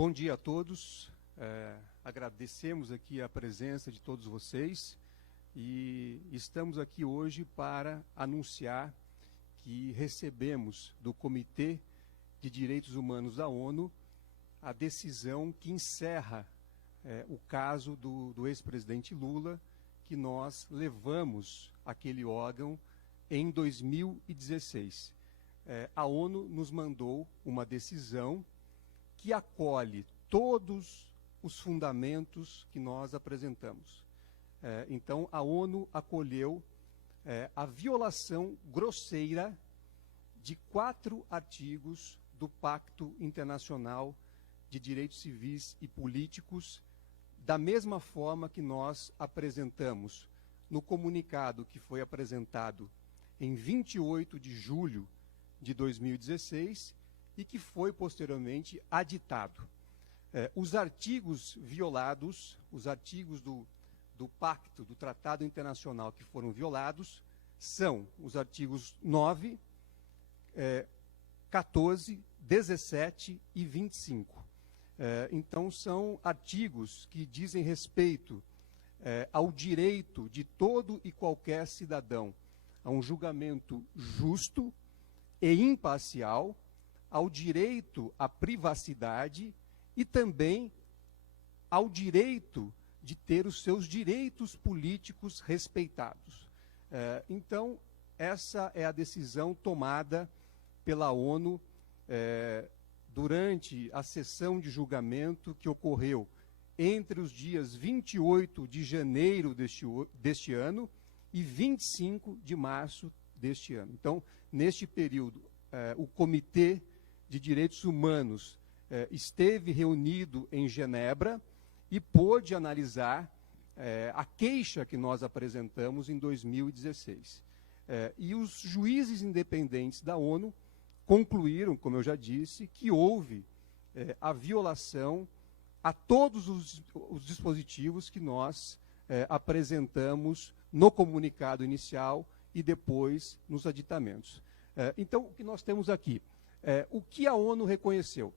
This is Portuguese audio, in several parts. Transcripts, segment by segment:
Bom dia a todos. Agradecemos aqui a presença de todos vocês e estamos aqui hoje para anunciar que recebemos do Comitê de Direitos Humanos da ONU a decisão que encerra o caso do ex-presidente Lula, que nós levamos aquele órgão em 2016. A ONU nos mandou uma decisão que acolhe todos os fundamentos que nós apresentamos. Então, a ONU acolheu a violação grosseira de 4 artigos do Pacto Internacional de Direitos Civis e Políticos, da mesma forma que nós apresentamos no comunicado que foi apresentado em 28 de julho de 2016 e que foi posteriormente aditado. Os artigos violados, os artigos do Pacto, do Tratado Internacional que foram violados, são os artigos 9, 14, 17 e 25. Então, são artigos que dizem respeito ao direito de todo e qualquer cidadão a um julgamento justo e imparcial, ao direito à privacidade e também ao direito de ter os seus direitos políticos respeitados. Então, essa é a decisão tomada pela ONU durante a sessão de julgamento que ocorreu entre os dias 28 de janeiro deste ano e 25 de março deste ano. Então, neste período, o Comitê de Direitos Humanos esteve reunido em Genebra e pôde analisar a queixa que nós apresentamos em 2016. E os juízes independentes da ONU concluíram, como eu já disse, que houve a violação a todos os dispositivos que nós apresentamos no comunicado inicial e depois nos aditamentos. Então, o que nós temos aqui? O que a ONU reconheceu?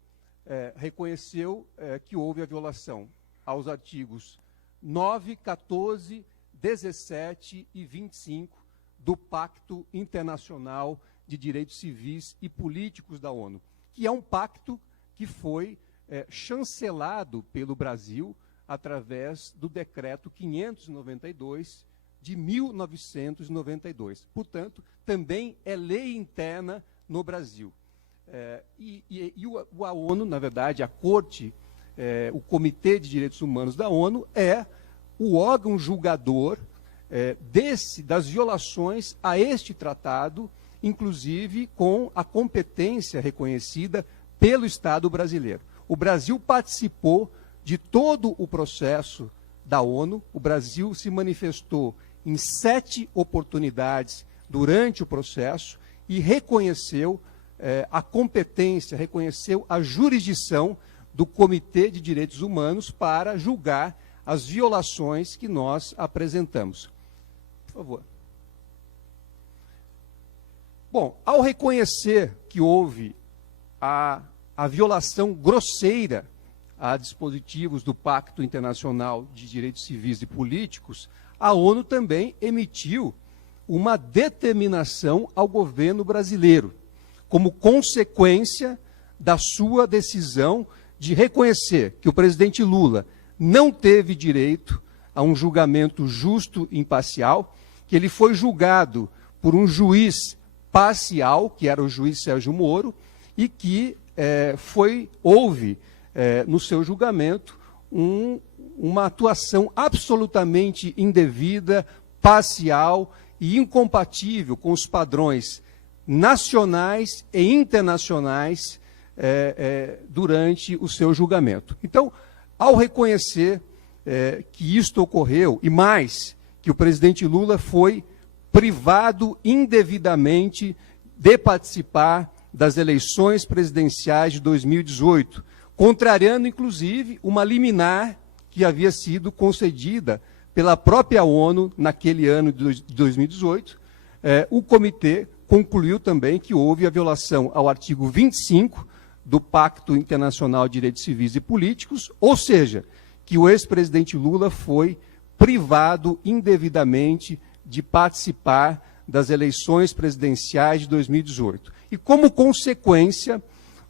Reconheceu que houve a violação aos artigos 9, 14, 17 e 25 do Pacto Internacional de Direitos Civis e Políticos da ONU, que é um pacto que foi chancelado pelo Brasil através do Decreto 592 de 1992. Portanto, também é lei interna no Brasil. A ONU, na verdade, a Corte, o Comitê de Direitos Humanos da ONU é o órgão julgador das violações a este tratado, inclusive com a competência reconhecida pelo Estado brasileiro. O Brasil participou de todo o processo da ONU, o Brasil se manifestou em 7 oportunidades durante o processo e reconheceu a competência, reconheceu a jurisdição do Comitê de Direitos Humanos para julgar as violações que nós apresentamos. Por favor. Bom, ao reconhecer que houve a violação grosseira a dispositivos do Pacto Internacional de Direitos Civis e Políticos, a ONU também emitiu uma determinação ao governo brasileiro, como consequência da sua decisão de reconhecer que o presidente Lula não teve direito a um julgamento justo e imparcial, que ele foi julgado por um juiz parcial, que era o juiz Sérgio Moro, e que houve no seu julgamento uma atuação absolutamente indevida, parcial e incompatível com os padrões nacionais e internacionais durante o seu julgamento. Então, ao reconhecer que isto ocorreu, e mais, que o presidente Lula foi privado indevidamente de participar das eleições presidenciais de 2018, contrariando, inclusive, uma liminar que havia sido concedida pela própria ONU naquele ano de 2018, o comitê concluiu também que houve a violação ao artigo 25 do Pacto Internacional de Direitos Civis e Políticos, ou seja, que o ex-presidente Lula foi privado indevidamente de participar das eleições presidenciais de 2018. E, como consequência,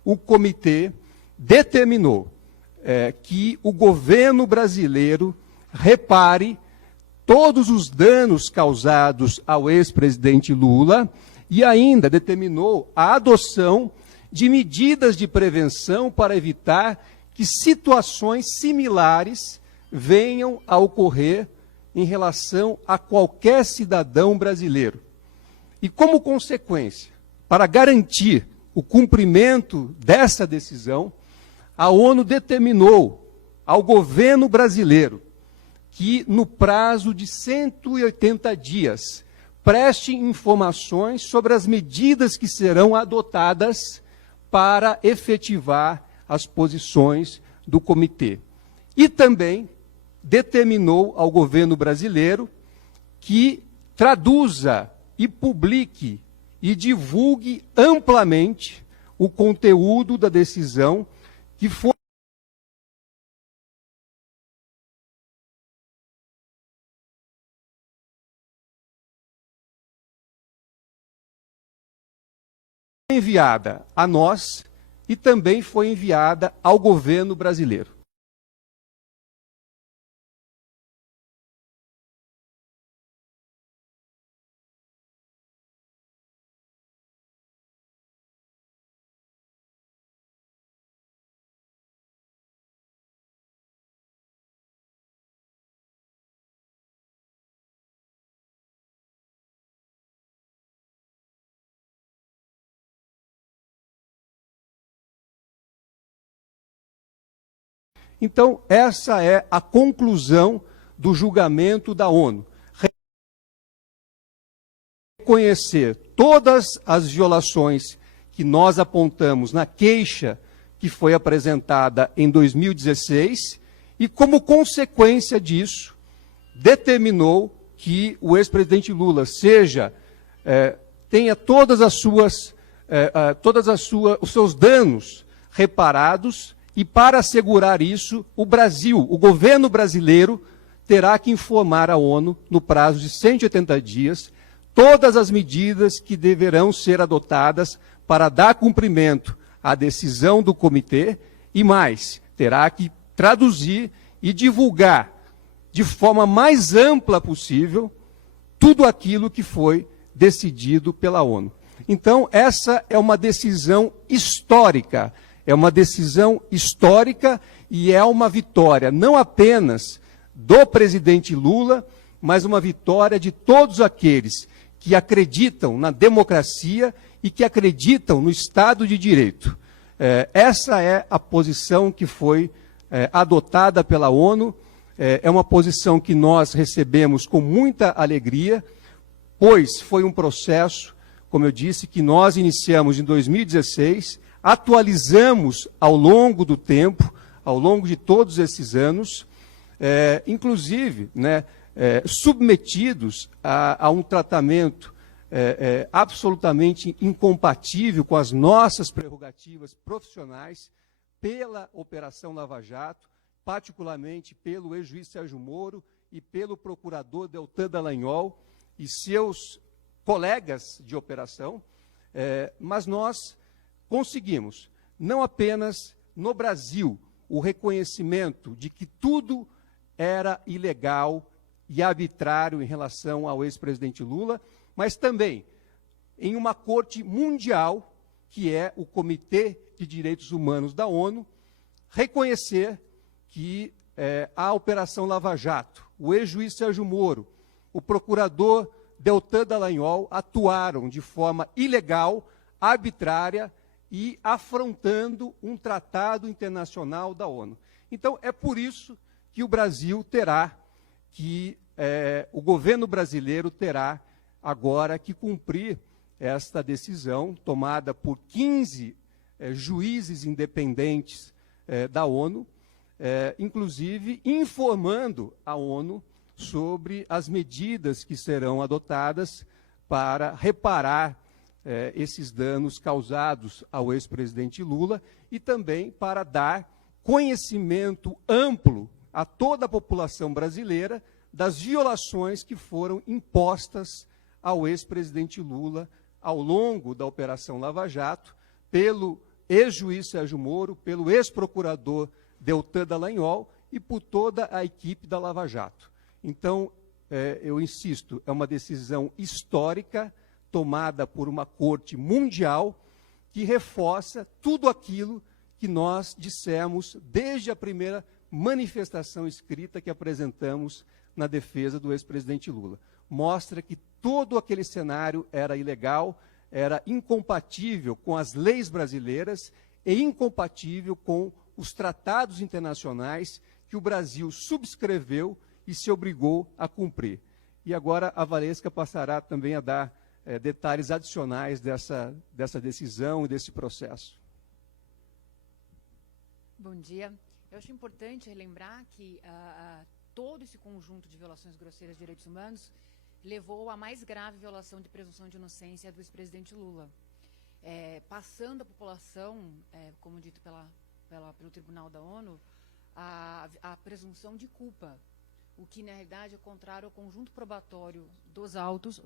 o comitê determinou que o governo brasileiro repare todos os danos causados ao ex-presidente Lula e ainda determinou a adoção de medidas de prevenção para evitar que situações similares venham a ocorrer em relação a qualquer cidadão brasileiro. E, como consequência, para garantir o cumprimento dessa decisão, a ONU determinou ao governo brasileiro que, no prazo de 180 dias, preste informações sobre as medidas que serão adotadas para efetivar as posições do comitê. E também determinou ao governo brasileiro que traduza e publique e divulgue amplamente o conteúdo da decisão que foi enviada a nós e também foi enviada ao governo brasileiro. Então, essa é a conclusão do julgamento da ONU. Reconhecer todas as violações que nós apontamos na queixa que foi apresentada em 2016 e, como consequência disso, determinou que o ex-presidente Lula tenha os seus danos reparados. E, para assegurar isso, o governo brasileiro, terá que informar a ONU, no prazo de 180 dias, todas as medidas que deverão ser adotadas para dar cumprimento à decisão do comitê e mais, terá que traduzir e divulgar de forma mais ampla possível tudo aquilo que foi decidido pela ONU. Então, essa é uma decisão histórica. É uma decisão histórica e é uma vitória não apenas do presidente Lula, mas uma vitória de todos aqueles que acreditam na democracia e que acreditam no Estado de Direito. Essa é a posição que foi adotada pela ONU, é uma posição que nós recebemos com muita alegria, pois foi um processo, como eu disse, que nós iniciamos em 2016, atualizamos ao longo do tempo, ao longo de todos esses anos, inclusive, submetidos a um tratamento absolutamente incompatível com as nossas prerrogativas profissionais pela Operação Lava Jato, particularmente pelo ex-juiz Sérgio Moro e pelo procurador Deltan Dallagnol e seus colegas de operação, mas nós conseguimos, não apenas no Brasil, o reconhecimento de que tudo era ilegal e arbitrário em relação ao ex-presidente Lula, mas também em uma corte mundial, que é o Comitê de Direitos Humanos da ONU, reconhecer que a Operação Lava Jato, o ex-juiz Sérgio Moro, o procurador Deltan Dallagnol atuaram de forma ilegal, arbitrária e afrontando um tratado internacional da ONU. Então, é por isso que o Brasil o governo brasileiro terá agora que cumprir esta decisão tomada por 15 juízes independentes da ONU, inclusive informando a ONU sobre as medidas que serão adotadas para reparar esses danos causados ao ex-presidente Lula e também para dar conhecimento amplo a toda a população brasileira das violações que foram impostas ao ex-presidente Lula ao longo da Operação Lava Jato, pelo ex-juiz Sérgio Moro, pelo ex-procurador Deltan Dallagnol e por toda a equipe da Lava Jato. Então, eu insisto, é uma decisão histórica tomada por uma corte mundial que reforça tudo aquilo que nós dissemos desde a primeira manifestação escrita que apresentamos na defesa do ex-presidente Lula. Mostra que todo aquele cenário era ilegal, era incompatível com as leis brasileiras e incompatível com os tratados internacionais que o Brasil subscreveu e se obrigou a cumprir. E agora a Valesca passará também a dar detalhes adicionais dessa decisão e desse processo. Bom dia. Eu acho importante relembrar que todo esse conjunto de violações grosseiras de direitos humanos levou à mais grave violação de presunção de inocência do ex-presidente Lula, passando a população, como dito pelo Tribunal da ONU, a presunção de culpa, o que na realidade é contrário ao conjunto probatório dos autos,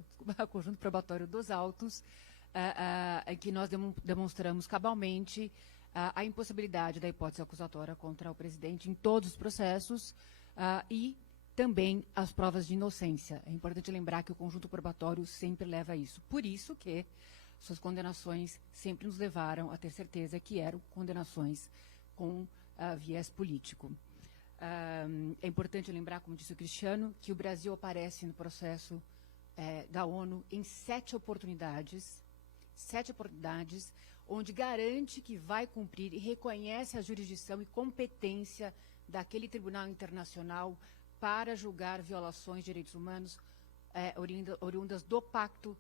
em que nós demonstramos cabalmente a impossibilidade da hipótese acusatória contra o presidente em todos os processos e também as provas de inocência. É importante lembrar que o conjunto probatório sempre leva a isso. Por isso que suas condenações sempre nos levaram a ter certeza que eram condenações com viés político. É importante lembrar, como disse o Cristiano, que o Brasil aparece no processo da ONU em 7 oportunidades, onde garante que vai cumprir e reconhece a jurisdição e competência daquele tribunal internacional para julgar violações de direitos humanos oriundas do Pacto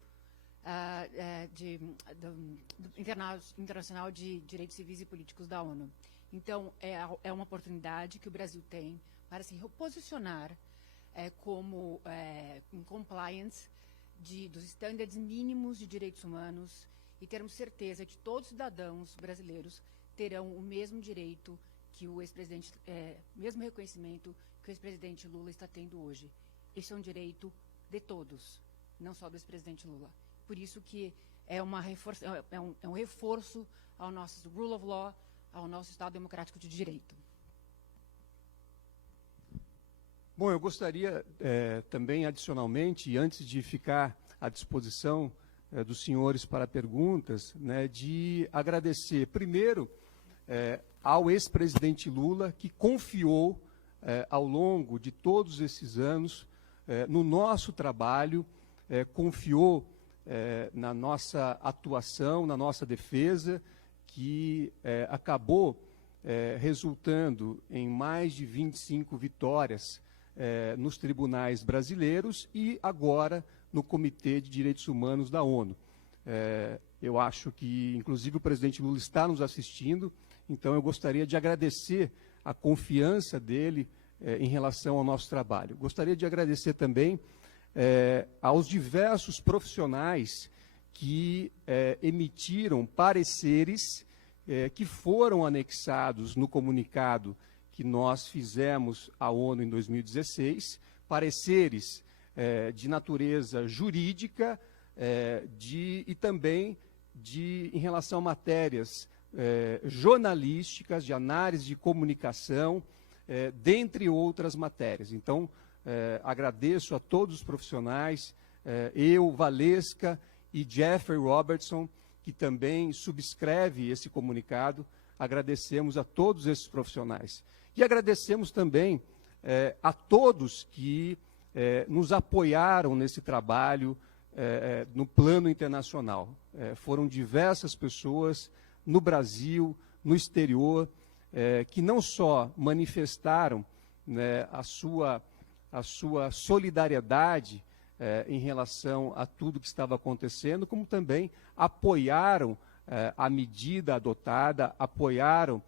Internacional de Direitos Civis e Políticos da ONU. Então, é uma oportunidade que o Brasil tem para se reposicionar como em compliance dos estándares mínimos de direitos humanos e termos certeza de que todos os cidadãos brasileiros terão o mesmo direito que o ex-presidente, mesmo reconhecimento que o ex-presidente Lula está tendo hoje. Esse é um direito de todos, não só do ex-presidente Lula. Por isso que é um reforço ao nosso rule of law, ao nosso Estado Democrático de Direito. Bom, eu gostaria também, adicionalmente, e antes de ficar à disposição dos senhores para perguntas, de agradecer, primeiro, ao ex-presidente Lula, que confiou, ao longo de todos esses anos, no nosso trabalho, confiou na nossa atuação, na nossa defesa, que acabou resultando em mais de 25 vitórias nos tribunais brasileiros e agora no Comitê de Direitos Humanos da ONU. Eu acho que, inclusive, o presidente Lula está nos assistindo, então eu gostaria de agradecer a confiança dele em relação ao nosso trabalho. Gostaria de agradecer também aos diversos profissionais que emitiram pareceres que foram anexados no comunicado que nós fizemos à ONU em 2016, pareceres de natureza jurídica e também em relação a matérias jornalísticas, de análise de comunicação, dentre outras matérias. Então, agradeço a todos os profissionais, eu, Valesca e Jeffrey Robertson, que também subscreve esse comunicado, agradecemos a todos esses profissionais. E agradecemos também a todos que nos apoiaram nesse trabalho no plano internacional. Foram diversas pessoas no Brasil, no exterior, que não só manifestaram a sua solidariedade em relação a tudo que estava acontecendo, como também apoiaram a medida adotada, apoiaram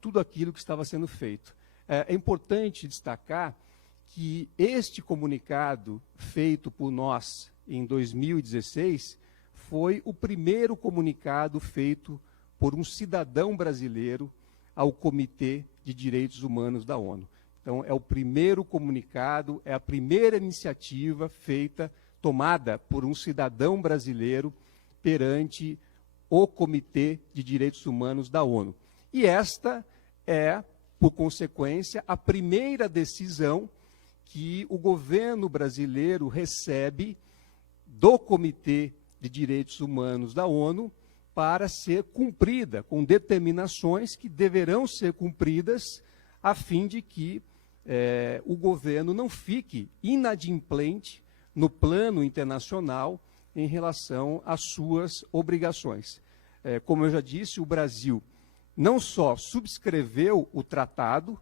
tudo aquilo que estava sendo feito. É importante destacar que este comunicado feito por nós em 2016 foi o primeiro comunicado feito por um cidadão brasileiro ao Comitê de Direitos Humanos da ONU. Então, é o primeiro comunicado, é a primeira iniciativa tomada por um cidadão brasileiro perante o Comitê de Direitos Humanos da ONU. E esta é, por consequência, a primeira decisão que o governo brasileiro recebe do Comitê de Direitos Humanos da ONU para ser cumprida, com determinações que deverão ser cumpridas a fim de que o governo não fique inadimplente no plano internacional em relação às suas obrigações. Como eu já disse, o Brasil não só subscreveu o tratado,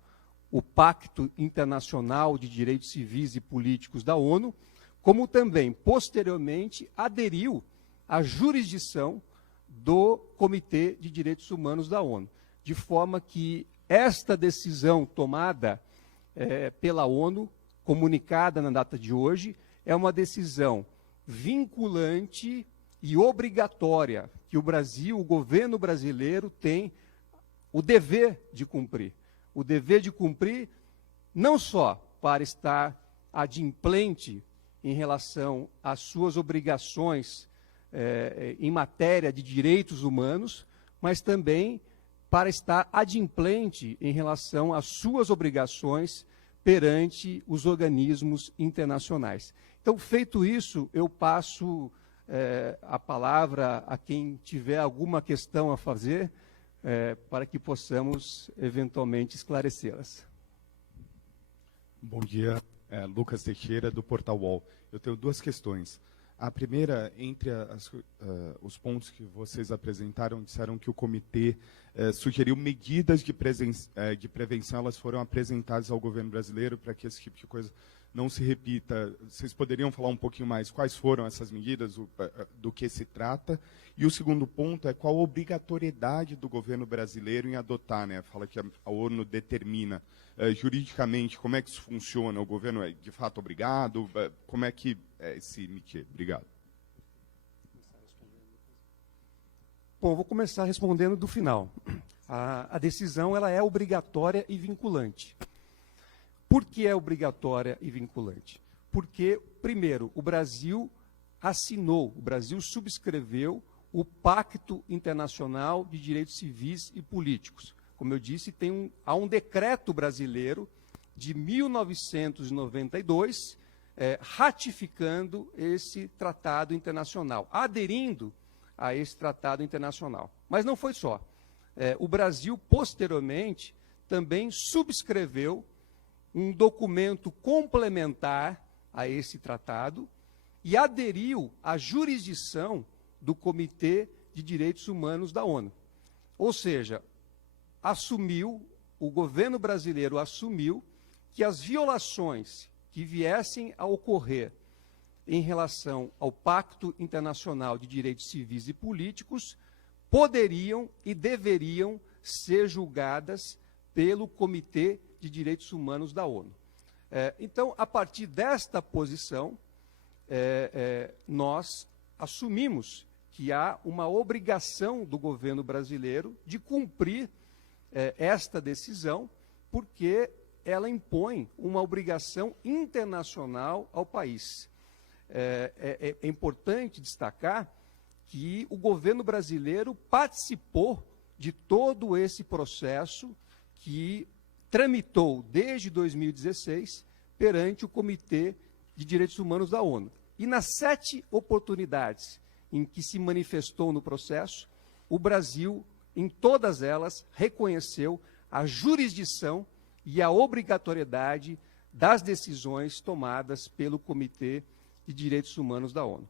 o Pacto Internacional de Direitos Civis e Políticos da ONU, como também, posteriormente, aderiu à jurisdição do Comitê de Direitos Humanos da ONU, de forma que esta decisão tomada pela ONU, comunicada na data de hoje, é uma decisão vinculante e obrigatória que o Brasil, o governo brasileiro, tem o dever de cumprir. O dever de cumprir não só para estar adimplente em relação às suas obrigações em matéria de direitos humanos, mas também para estar adimplente em relação às suas obrigações perante os organismos internacionais. Então, feito isso, eu passo a palavra a quem tiver alguma questão a fazer, para que possamos, eventualmente, esclarecê-las. Bom dia, Lucas Teixeira, do Portal UOL. Eu tenho duas questões. A primeira, entre os pontos que vocês apresentaram, disseram que o comitê sugeriu medidas de prevenção, elas foram apresentadas ao governo brasileiro para que esse tipo de coisa não se repita. Vocês poderiam falar um pouquinho mais quais foram essas medidas, do que se trata? E o segundo ponto é qual a obrigatoriedade do governo brasileiro em adotar, né? Fala que a ONU determina juridicamente como é que isso funciona, o governo é de fato obrigado, como é que é esse métier? Obrigado. Bom, vou começar respondendo do final. A decisão ela é obrigatória e vinculante. Por que é obrigatória e vinculante? Porque, primeiro, o Brasil subscreveu o Pacto Internacional de Direitos Civis e Políticos. Como eu disse, há um decreto brasileiro de 1992 ratificando esse tratado internacional, aderindo a esse tratado internacional. Mas não foi só. O Brasil, posteriormente, também subscreveu um documento complementar a esse tratado e aderiu à jurisdição do Comitê de Direitos Humanos da ONU. Ou seja, o governo brasileiro assumiu que as violações que viessem a ocorrer em relação ao Pacto Internacional de Direitos Civis e Políticos poderiam e deveriam ser julgadas pelo Comitê de Direitos Humanos da ONU. Então, a partir desta posição, nós assumimos que há uma obrigação do governo brasileiro de cumprir esta decisão, porque ela impõe uma obrigação internacional ao país. É importante destacar que o governo brasileiro participou de todo esse processo que tramitou desde 2016 perante o Comitê de Direitos Humanos da ONU. E nas 7 oportunidades em que se manifestou no processo, o Brasil, em todas elas, reconheceu a jurisdição e a obrigatoriedade das decisões tomadas pelo Comitê de Direitos Humanos da ONU.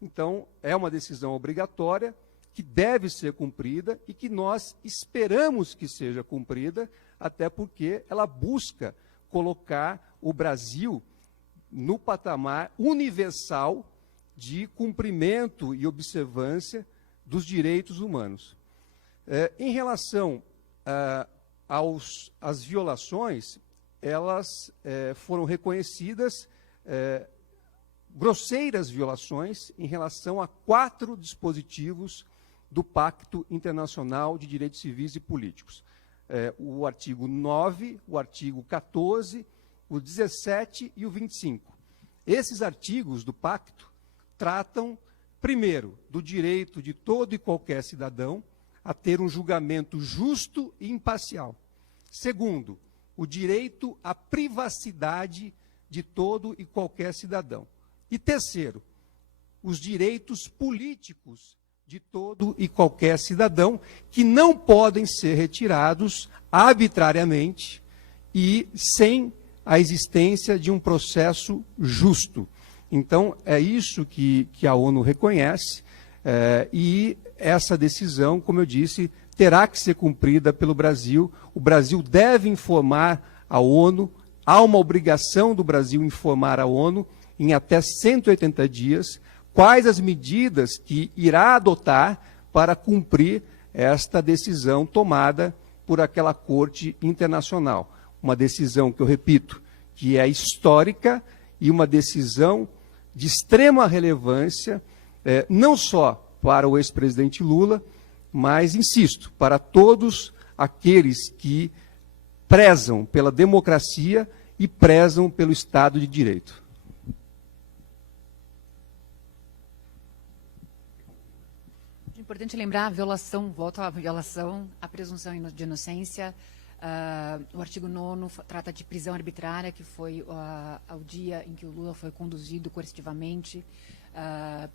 Então, é uma decisão obrigatória que deve ser cumprida e que nós esperamos que seja cumprida, até porque ela busca colocar o Brasil no patamar universal de cumprimento e observância dos direitos humanos. Em relação às violações, elas foram reconhecidas grosseiras violações em relação a 4 dispositivos do Pacto Internacional de Direitos Civis e Políticos. O artigo 9, o artigo 14, o 17 e o 25. Esses artigos do pacto tratam, primeiro, do direito de todo e qualquer cidadão a ter um julgamento justo e imparcial. Segundo, o direito à privacidade de todo e qualquer cidadão. E terceiro, os direitos políticos de todo e qualquer cidadão que não podem ser retirados arbitrariamente e sem a existência de um processo justo. Então, é isso que a ONU reconhece, e essa decisão, como eu disse, terá que ser cumprida pelo Brasil. O Brasil deve informar a ONU, há uma obrigação do Brasil informar a ONU em até 180 dias, quais as medidas que irá adotar para cumprir esta decisão tomada por aquela Corte Internacional. Uma decisão que eu repito, que é histórica e uma decisão de extrema relevância, não só para o ex-presidente Lula, mas, insisto, para todos aqueles que prezam pela democracia e prezam pelo Estado de Direito. É importante lembrar a violação, volta à violação, à presunção de inocência. O artigo 9º trata de prisão arbitrária, que foi ao dia em que o Lula foi conduzido coercitivamente.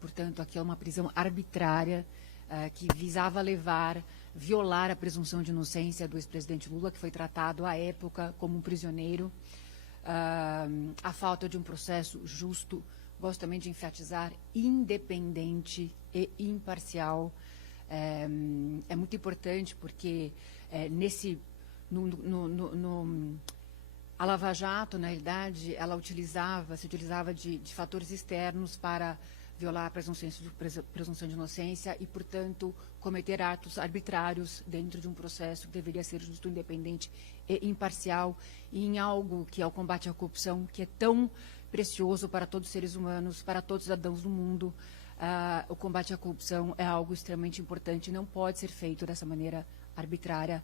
Portanto, aqui é uma prisão arbitrária que visava violar a presunção de inocência do ex-presidente Lula, que foi tratado à época como um prisioneiro. A falta de um processo justo, gosto também de enfatizar, independente e imparcial. É muito importante porque a Lava Jato, na realidade, ela se utilizava de fatores externos para violar a presunção de inocência e, portanto, cometer atos arbitrários dentro de um processo que deveria ser justo, independente e imparcial, e em algo que é o combate à corrupção, que é tão precioso para todos os seres humanos, para todos os cidadãos do mundo. O combate à corrupção é algo extremamente importante, não pode ser feito dessa maneira arbitrária,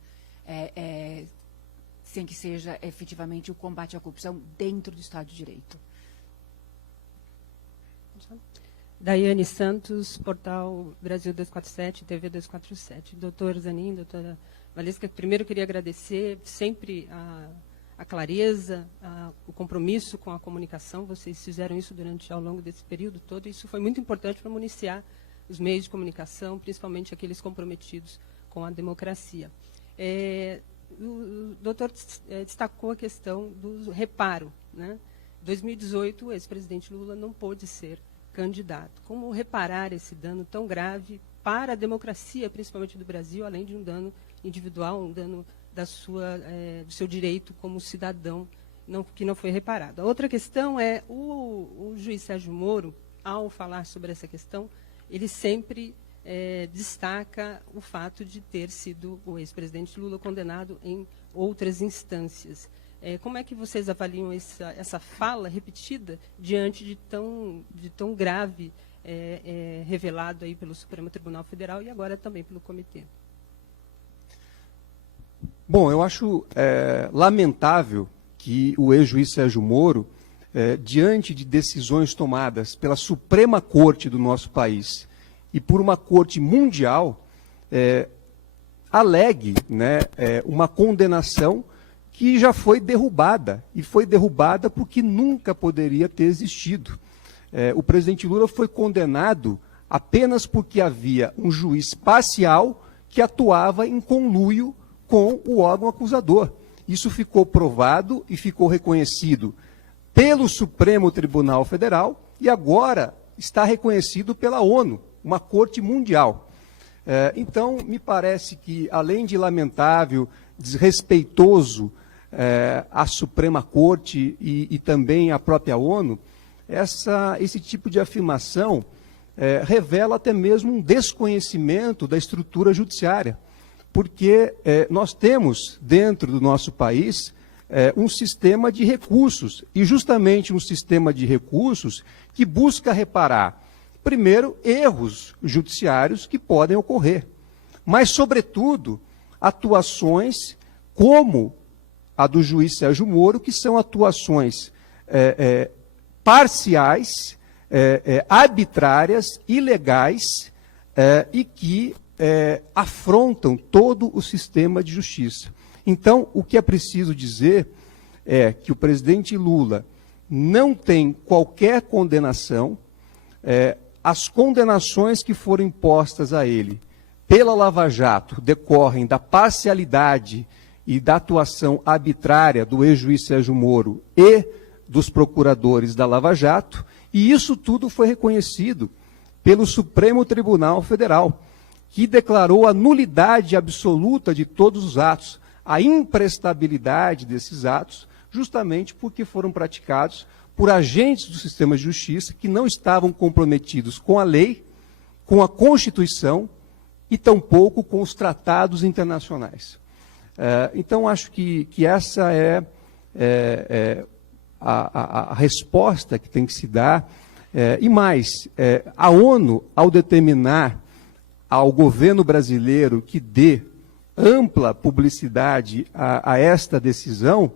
sem que seja efetivamente o combate à corrupção dentro do Estado de Direito. Daiane Santos, Portal Brasil 247, TV 247. Doutor Zanin, doutora Valesca, primeiro eu queria agradecer sempre a clareza, o compromisso com a comunicação. Vocês fizeram isso ao longo desse período todo, e isso foi muito importante para municiar os meios de comunicação, principalmente aqueles comprometidos com a democracia. O doutor destacou a questão do reparo, né? Em 2018, o ex-presidente Lula não pôde ser candidato. Como reparar esse dano tão grave para a democracia, principalmente do Brasil, além de um dano individual, um dano do seu direito como cidadão que não foi reparado? A outra questão é o juiz Sérgio Moro, ao falar sobre essa questão, ele sempre destaca o fato de ter sido o ex-presidente Lula condenado em outras instâncias. Como é que vocês avaliam essa fala repetida diante de tão grave revelado aí pelo Supremo Tribunal Federal e agora também pelo comitê? Bom, eu acho lamentável que o ex-juiz Sérgio Moro, diante de decisões tomadas pela Suprema Corte do nosso país e por uma corte mundial, alegue, né, uma condenação que já foi derrubada, e foi derrubada porque nunca poderia ter existido. O presidente Lula foi condenado apenas porque havia um juiz parcial que atuava em conluio com o órgão acusador. Isso ficou provado e ficou reconhecido pelo Supremo Tribunal Federal e agora está reconhecido pela ONU, uma corte mundial. Então, me parece que, além de lamentável, desrespeitoso a Suprema Corte e também a própria ONU, esse tipo de afirmação revela até mesmo um desconhecimento da estrutura judiciária, porque nós temos dentro do nosso país um sistema de recursos, e justamente um sistema de recursos que busca reparar, primeiro, erros judiciários que podem ocorrer, mas, sobretudo, atuações como a do juiz Sérgio Moro, que são atuações parciais, arbitrárias, ilegais, e que afrontam todo o sistema de justiça. Então, o que é preciso dizer é que o presidente Lula não tem qualquer condenação. As condenações que foram impostas a ele pela Lava Jato decorrem da parcialidade e da atuação arbitrária do ex-juiz Sérgio Moro e dos procuradores da Lava Jato, e isso tudo foi reconhecido pelo Supremo Tribunal Federal, que declarou a nulidade absoluta de todos os atos, a imprestabilidade desses atos, justamente porque foram praticados por agentes do sistema de justiça que não estavam comprometidos com a lei, com a Constituição e tampouco com os tratados internacionais. Então, acho que essa é a resposta que tem que se dar. E mais, a ONU, ao determinar ao governo brasileiro que dê ampla publicidade a esta decisão,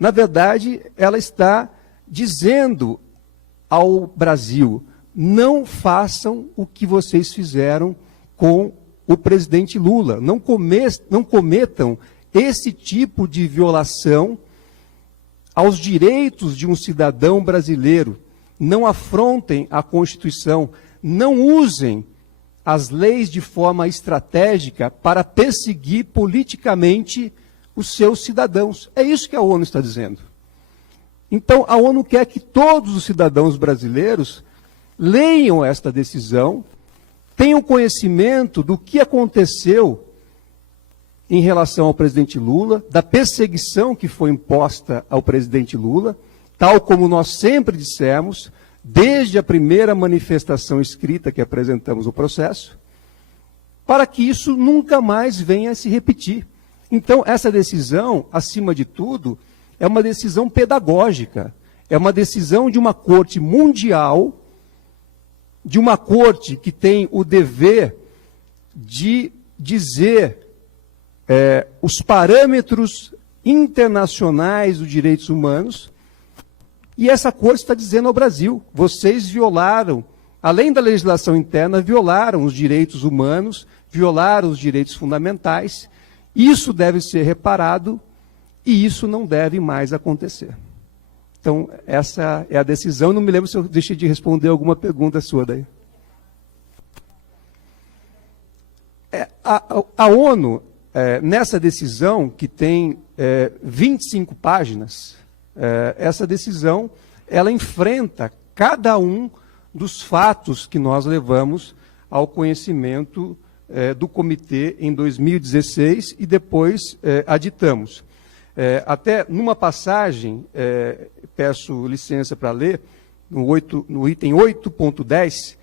na verdade, ela está dizendo ao Brasil: não façam o que vocês fizeram com o presidente Lula, não cometam esse tipo de violação aos direitos de um cidadão brasileiro, não afrontem a Constituição, não usem as leis de forma estratégica para perseguir politicamente os seus cidadãos. É isso que a ONU está dizendo. Então, a ONU quer que todos os cidadãos brasileiros leiam esta decisão, tenham conhecimento do que aconteceu em relação ao presidente Lula, da perseguição que foi imposta ao presidente Lula, tal como nós sempre dissemos, desde a primeira manifestação escrita que apresentamos no processo, para que isso nunca mais venha a se repetir. Então, essa decisão, acima de tudo, é uma decisão pedagógica, é uma decisão de uma corte mundial, de uma corte que tem o dever de dizer os parâmetros internacionais dos direitos humanos, e essa corte está dizendo ao Brasil: vocês violaram, além da legislação interna, violaram os direitos humanos, violaram os direitos fundamentais, isso deve ser reparado e isso não deve mais acontecer. Então, essa é a decisão. Não me lembro se eu deixei de responder alguma pergunta sua daí. A ONU, nessa decisão, que tem 25 páginas, essa decisão, ela enfrenta cada um dos fatos que nós levamos ao conhecimento do comitê em 2016 e depois aditamos. Até numa passagem, peço licença para ler, no item 8.10,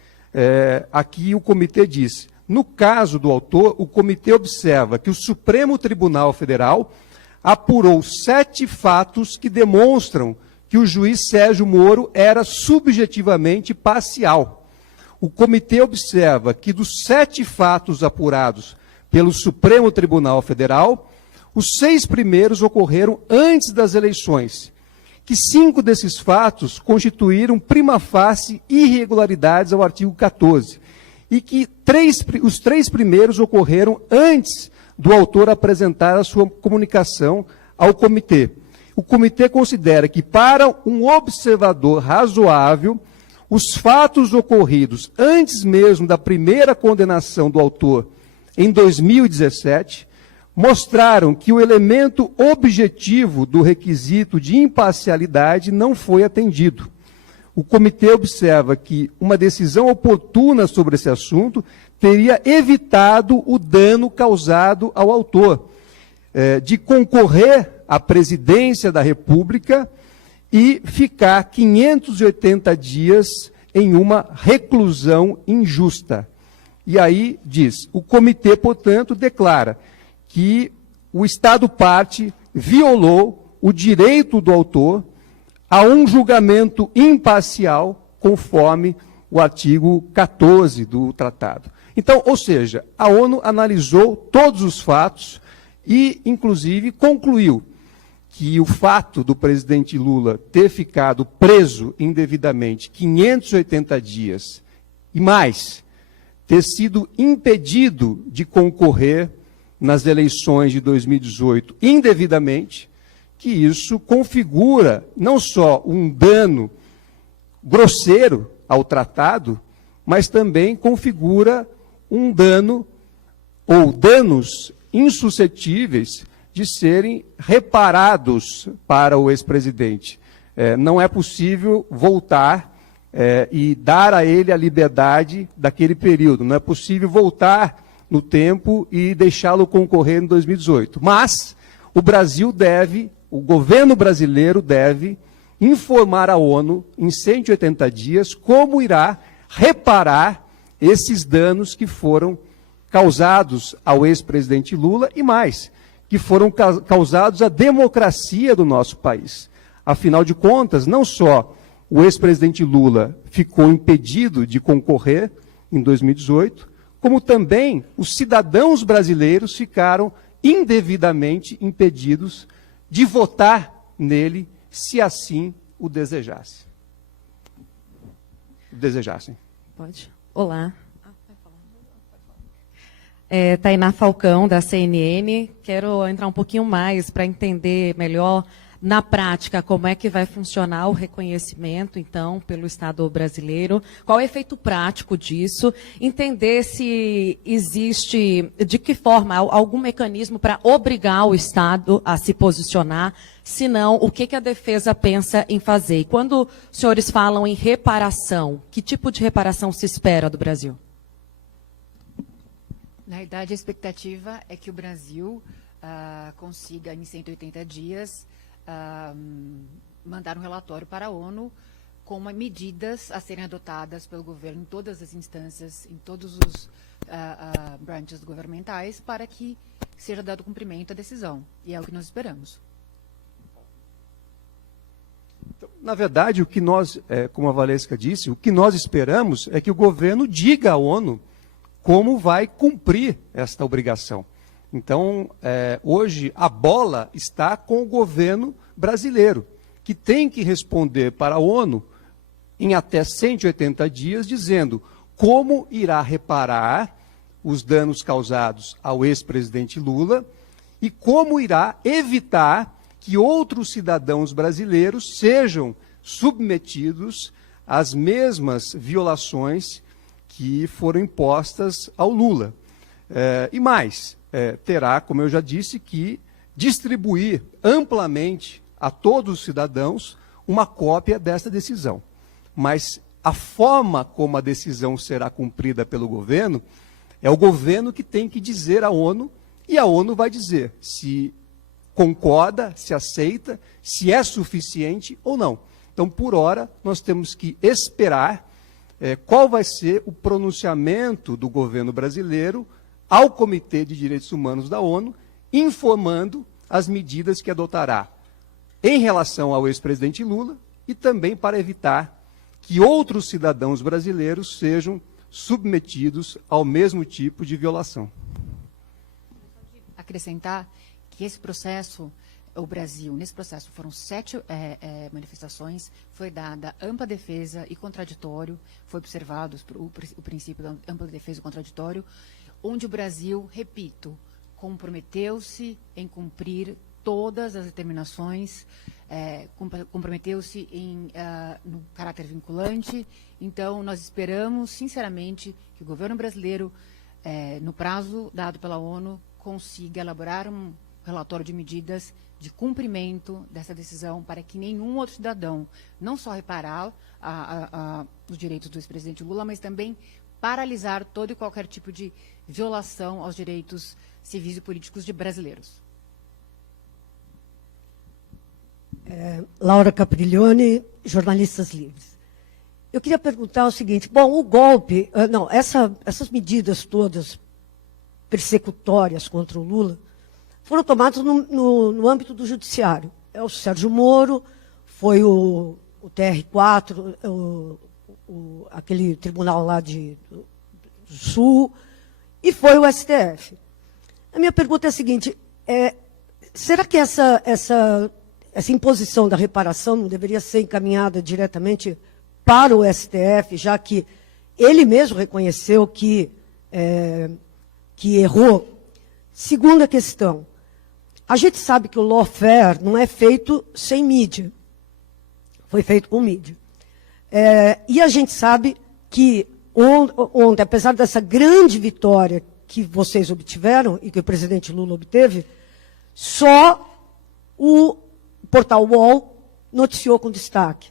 aqui o comitê diz: no caso do autor, o comitê observa que o Supremo Tribunal Federal apurou 7 fatos que demonstram que o juiz Sérgio Moro era subjetivamente parcial. O comitê observa que dos 7 fatos apurados pelo Supremo Tribunal Federal, os 6 primeiros ocorreram antes das eleições, que 5 desses fatos constituíram prima facie irregularidades ao artigo 14, e que os 3 primeiros ocorreram antes do autor apresentar a sua comunicação ao comitê. O comitê considera que, para um observador razoável, os fatos ocorridos antes mesmo da primeira condenação do autor, em 2017, mostraram que o elemento objetivo do requisito de imparcialidade não foi atendido. O comitê observa que uma decisão oportuna sobre esse assunto teria evitado o dano causado ao autor, de concorrer à presidência da República e ficar 580 dias em uma reclusão injusta. E aí diz: o comitê, portanto, declara que o Estado parte violou o direito do autor a um julgamento imparcial, conforme o artigo 14 do tratado. Então, ou seja, a ONU analisou todos os fatos e, inclusive, concluiu que o fato do presidente Lula ter ficado preso indevidamente 580 dias e mais, ter sido impedido de concorrer nas eleições de 2018 indevidamente, que isso configura não só um dano grosseiro ao tratado, mas também configura um dano ou danos insuscetíveis de serem reparados para o ex-presidente. Não é possível voltar e dar a ele a liberdade daquele período. Não é possível voltar no tempo e deixá-lo concorrer em 2018. Mas o Brasil deve, o governo brasileiro deve informar a ONU em 180 dias como irá reparar esses danos que foram causados ao ex-presidente Lula e mais, que foram causados à democracia do nosso país. Afinal de contas, não só o ex-presidente Lula ficou impedido de concorrer em 2018, como também os cidadãos brasileiros ficaram indevidamente impedidos de votar nele, se assim o desejassem. Pode? Olá. Tainá Falcão, da CNN. Quero entrar um pouquinho mais para entender melhor, na prática, como é que vai funcionar o reconhecimento, então, pelo Estado brasileiro. Qual é o efeito prático disso? Entender se existe, de que forma, algum mecanismo para obrigar o Estado a se posicionar. Se não, o que a defesa pensa em fazer? E quando os senhores falam em reparação, que tipo de reparação se espera do Brasil? Na verdade, a expectativa é que o Brasil consiga, em 180 dias, mandar um relatório para a ONU com medidas a serem adotadas pelo governo em todas as instâncias, em todos os branches governamentais, para que seja dado cumprimento à decisão. E é o que nós esperamos. Então, na verdade, o que nós, como a Valesca disse, o que nós esperamos é que o governo diga à ONU como vai cumprir esta obrigação. Então, hoje, a bola está com o governo brasileiro, que tem que responder para a ONU em até 180 dias, dizendo como irá reparar os danos causados ao ex-presidente Lula e como irá evitar que outros cidadãos brasileiros sejam submetidos às mesmas violações que foram impostas ao Lula. E mais, terá, como eu já disse, que distribuir amplamente a todos os cidadãos uma cópia desta decisão. Mas a forma como a decisão será cumprida pelo governo, é o governo que tem que dizer à ONU, e a ONU vai dizer se concorda, se aceita, se é suficiente ou não. Então, por hora, nós temos que esperar qual vai ser o pronunciamento do governo brasileiro ao Comitê de Direitos Humanos da ONU, informando as medidas que adotará em relação ao ex-presidente Lula e também para evitar que outros cidadãos brasileiros sejam submetidos ao mesmo tipo de violação. Acrescentar que esse processo, o Brasil, nesse processo foram 7 manifestações, foi dada ampla defesa e contraditório, foi observado o princípio da ampla defesa e contraditório, onde o Brasil, repito, comprometeu-se em cumprir todas as determinações, comprometeu-se no caráter vinculante. Então, nós esperamos, sinceramente, que o governo brasileiro, no prazo dado pela ONU, consiga elaborar um relatório de medidas de cumprimento dessa decisão para que nenhum outro cidadão, não só reparar os direitos do ex-presidente Lula, mas também paralisar todo e qualquer tipo de violação aos direitos civis e políticos de brasileiros. Laura Capriglione, Jornalistas Livres. Eu queria perguntar o seguinte, bom, o golpe, essas medidas todas persecutórias contra o Lula foram tomadas no âmbito do judiciário. é o Sérgio Moro, foi o TR4, aquele tribunal lá do Sul, e foi o STF. A minha pergunta é a seguinte, será que essa imposição da reparação não deveria ser encaminhada diretamente para o STF, já que ele mesmo reconheceu que errou? Segunda questão, a gente sabe que o lawfare não é feito sem mídia, foi feito com mídia. E a gente sabe que ontem, apesar dessa grande vitória que vocês obtiveram e que o presidente Lula obteve, só o portal UOL noticiou com destaque.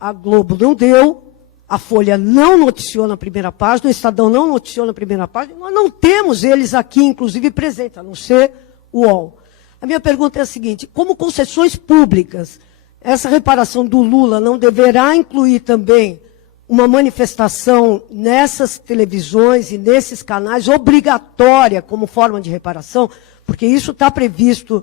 A Globo não deu, a Folha não noticiou na primeira página, o Estadão não noticiou na primeira página, nós não temos eles aqui, inclusive, presentes, a não ser o UOL. A minha pergunta é a seguinte, como concessões públicas, essa reparação do Lula não deverá incluir também uma manifestação nessas televisões e nesses canais, obrigatória como forma de reparação, porque isso está previsto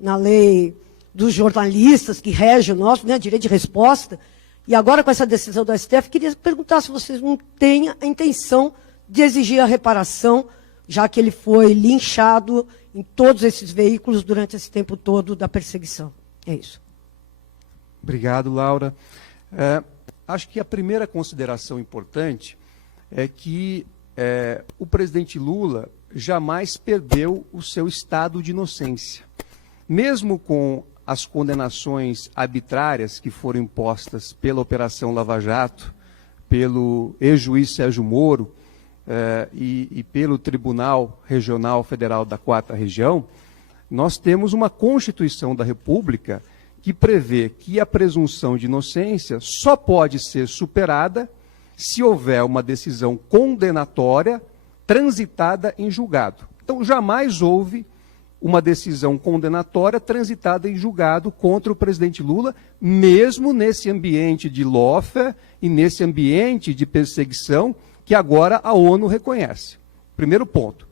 na lei dos jornalistas, que rege o nosso, né, direito de resposta. E agora, com essa decisão do STF, queria perguntar se vocês não têm a intenção de exigir a reparação, já que ele foi linchado em todos esses veículos durante esse tempo todo da perseguição. É isso. Obrigado, Laura. Acho que a primeira consideração importante é que o presidente Lula jamais perdeu o seu estado de inocência. Mesmo com as condenações arbitrárias que foram impostas pela Operação Lava Jato, pelo ex-juiz Sérgio Moro e pelo Tribunal Regional Federal da 4ª Região, nós temos uma Constituição da República que prevê que a presunção de inocência só pode ser superada se houver uma decisão condenatória transitada em julgado. Então, jamais houve uma decisão condenatória transitada em julgado contra o presidente Lula, mesmo nesse ambiente de lawfare e nesse ambiente de perseguição que agora a ONU reconhece. Primeiro ponto.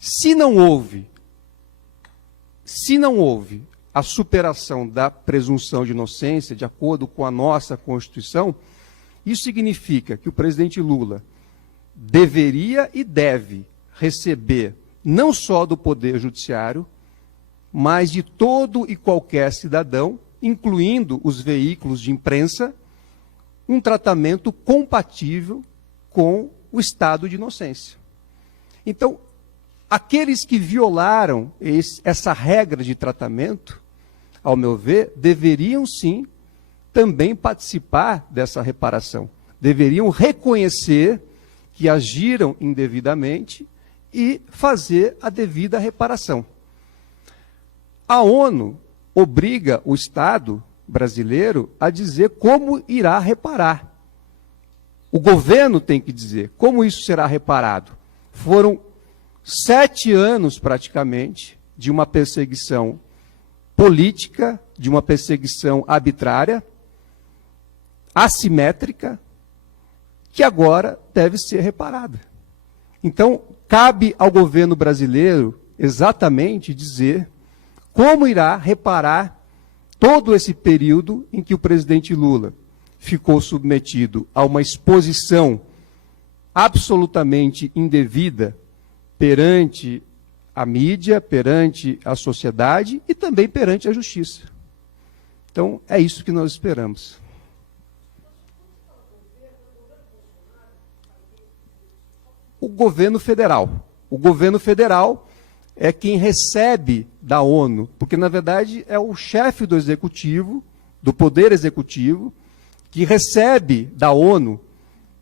Se não houve a superação da presunção de inocência, de acordo com a nossa Constituição, isso significa que o presidente Lula deveria e deve receber, não só do Poder Judiciário, mas de todo e qualquer cidadão, incluindo os veículos de imprensa, um tratamento compatível com o estado de inocência. Então, aqueles que violaram essa regra de tratamento, ao meu ver, deveriam sim também participar dessa reparação. Deveriam reconhecer que agiram indevidamente e fazer a devida reparação. A ONU obriga o Estado brasileiro a dizer como irá reparar. O governo tem que dizer como isso será reparado. Foram 7 anos, praticamente, de uma perseguição política, de uma perseguição arbitrária, assimétrica, que agora deve ser reparada. Então, cabe ao governo brasileiro exatamente dizer como irá reparar todo esse período em que o presidente Lula ficou submetido a uma exposição absolutamente indevida perante a mídia, perante a sociedade e também perante a justiça. Então, é isso que nós esperamos. O governo federal. O governo federal é quem recebe da ONU, porque, na verdade, é o chefe do executivo, do poder executivo, que recebe da ONU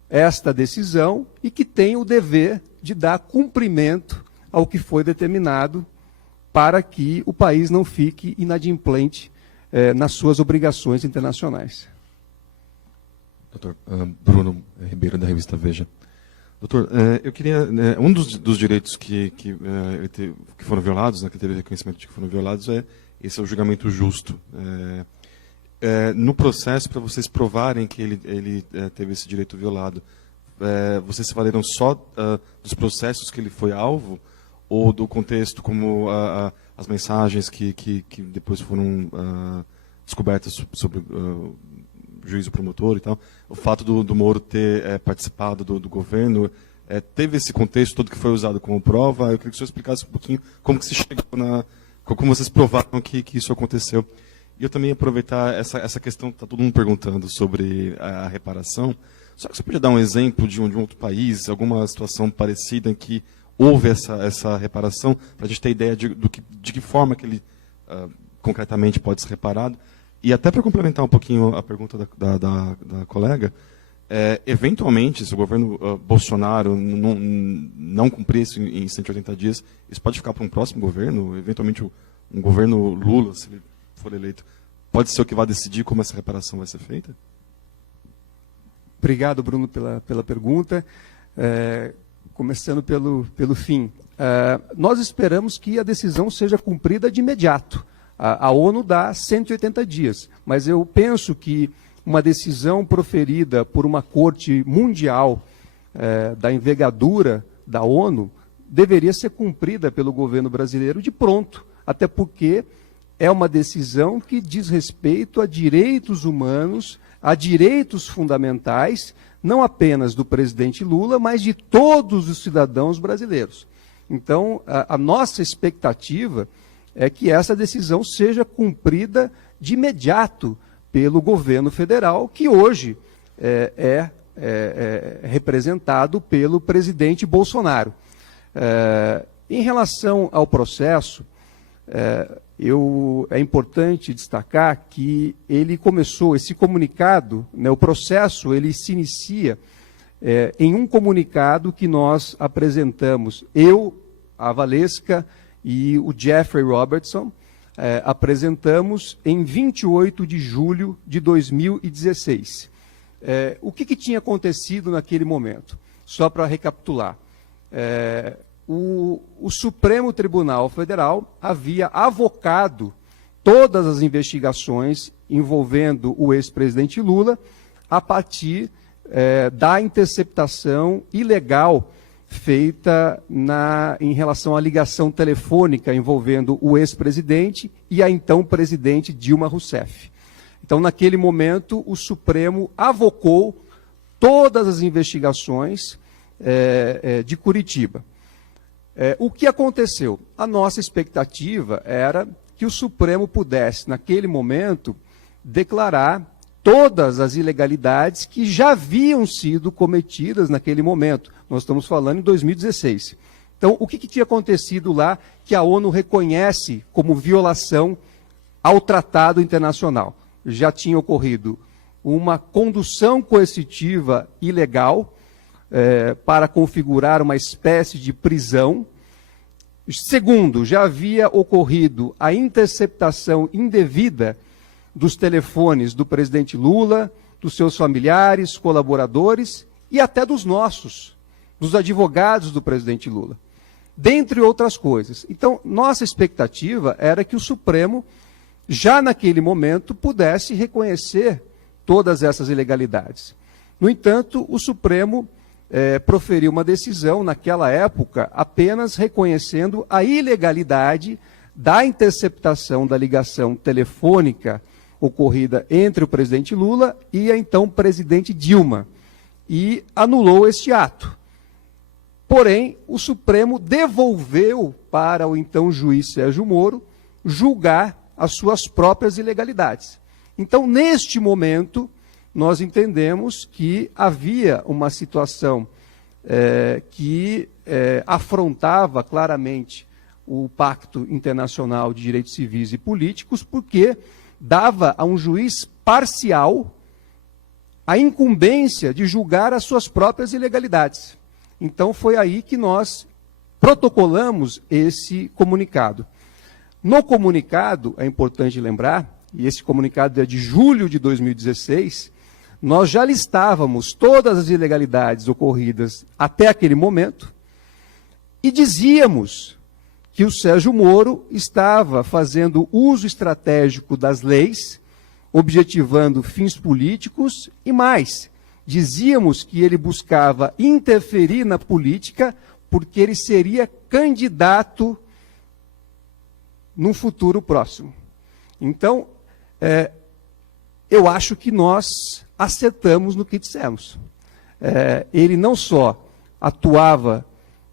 esta decisão e que tem o dever de dar cumprimento ao que foi determinado para que o país não fique inadimplente nas suas obrigações internacionais. Doutor Bruno Ribeiro, da revista Veja. Doutor, eu queria... um dos direitos que foram violados, que teve reconhecimento de que foram violados, esse é o julgamento justo. No processo, para vocês provarem que ele teve esse direito violado, vocês se valeram só dos processos que ele foi alvo, ou do contexto como as mensagens que depois foram descobertas sobre o juízo promotor e tal, o fato do Moro ter participado do governo, teve esse contexto todo que foi usado como prova? Eu queria que o senhor explicasse um pouquinho como que se chegou como vocês provaram que isso aconteceu. E eu também aproveitar essa questão, está todo mundo perguntando sobre a reparação. Só que você podia dar um exemplo de um outro país, alguma situação parecida em que houve essa reparação, para a gente ter ideia de que forma que ele concretamente pode ser reparado. E até para complementar um pouquinho a pergunta da colega, eventualmente, se o governo Bolsonaro não cumprir isso em 180 dias, isso pode ficar para um próximo governo, eventualmente um governo Lula, se ele for eleito, pode ser o que vai decidir como essa reparação vai ser feita? Obrigado, Bruno, pela pergunta. Começando pelo fim. Nós esperamos que a decisão seja cumprida de imediato. A ONU dá 180 dias, mas eu penso que uma decisão proferida por uma corte mundial da envergadura da ONU deveria ser cumprida pelo governo brasileiro de pronto, até porque é uma decisão que diz respeito a direitos humanos, a direitos fundamentais, não apenas do presidente Lula, mas de todos os cidadãos brasileiros. Então, a nossa expectativa é que essa decisão seja cumprida de imediato pelo governo federal, que hoje é representado pelo presidente Bolsonaro. Em relação ao processo, é importante destacar que ele começou, esse comunicado, né, o processo, ele se inicia em um comunicado que nós apresentamos, eu, a Valesca e o Jeffrey Robertson, apresentamos em 28 de julho de 2016. O que tinha acontecido naquele momento? Só para recapitular. O Supremo Tribunal Federal havia avocado todas as investigações envolvendo o ex-presidente Lula a partir da interceptação ilegal feita em relação à ligação telefônica envolvendo o ex-presidente e a então presidente Dilma Rousseff. Então, naquele momento, o Supremo avocou todas as investigações de Curitiba. O que aconteceu? A nossa expectativa era que o Supremo pudesse, naquele momento, declarar todas as ilegalidades que já haviam sido cometidas naquele momento. Nós estamos falando em 2016. Então, o que tinha acontecido lá que a ONU reconhece como violação ao tratado internacional? Já tinha ocorrido uma condução coercitiva ilegal para configurar uma espécie de prisão. Segundo, já havia ocorrido a interceptação indevida dos telefones do presidente Lula, dos seus familiares, colaboradores e até dos dos advogados do presidente Lula, dentre outras coisas. Então, nossa expectativa era que o Supremo, já naquele momento, pudesse reconhecer todas essas ilegalidades. No entanto, o Supremo proferiu uma decisão, naquela época, apenas reconhecendo a ilegalidade da interceptação da ligação telefônica ocorrida entre o presidente Lula e a então presidente Dilma, e anulou este ato. Porém, o Supremo devolveu para o então juiz Sérgio Moro julgar as suas próprias ilegalidades. Então, neste momento, nós entendemos que havia uma situação que afrontava claramente o Pacto Internacional de Direitos Civis e Políticos, porque dava a um juiz parcial a incumbência de julgar as suas próprias ilegalidades. Então, foi aí que nós protocolamos esse comunicado. No comunicado, é importante lembrar, e esse comunicado é de julho de 2016, nós já listávamos todas as ilegalidades ocorridas até aquele momento e dizíamos que o Sérgio Moro estava fazendo uso estratégico das leis, objetivando fins políticos e mais. Dizíamos que ele buscava interferir na política porque ele seria candidato num futuro próximo. Então, eu acho que nós acertamos no que dissemos. Ele não só atuava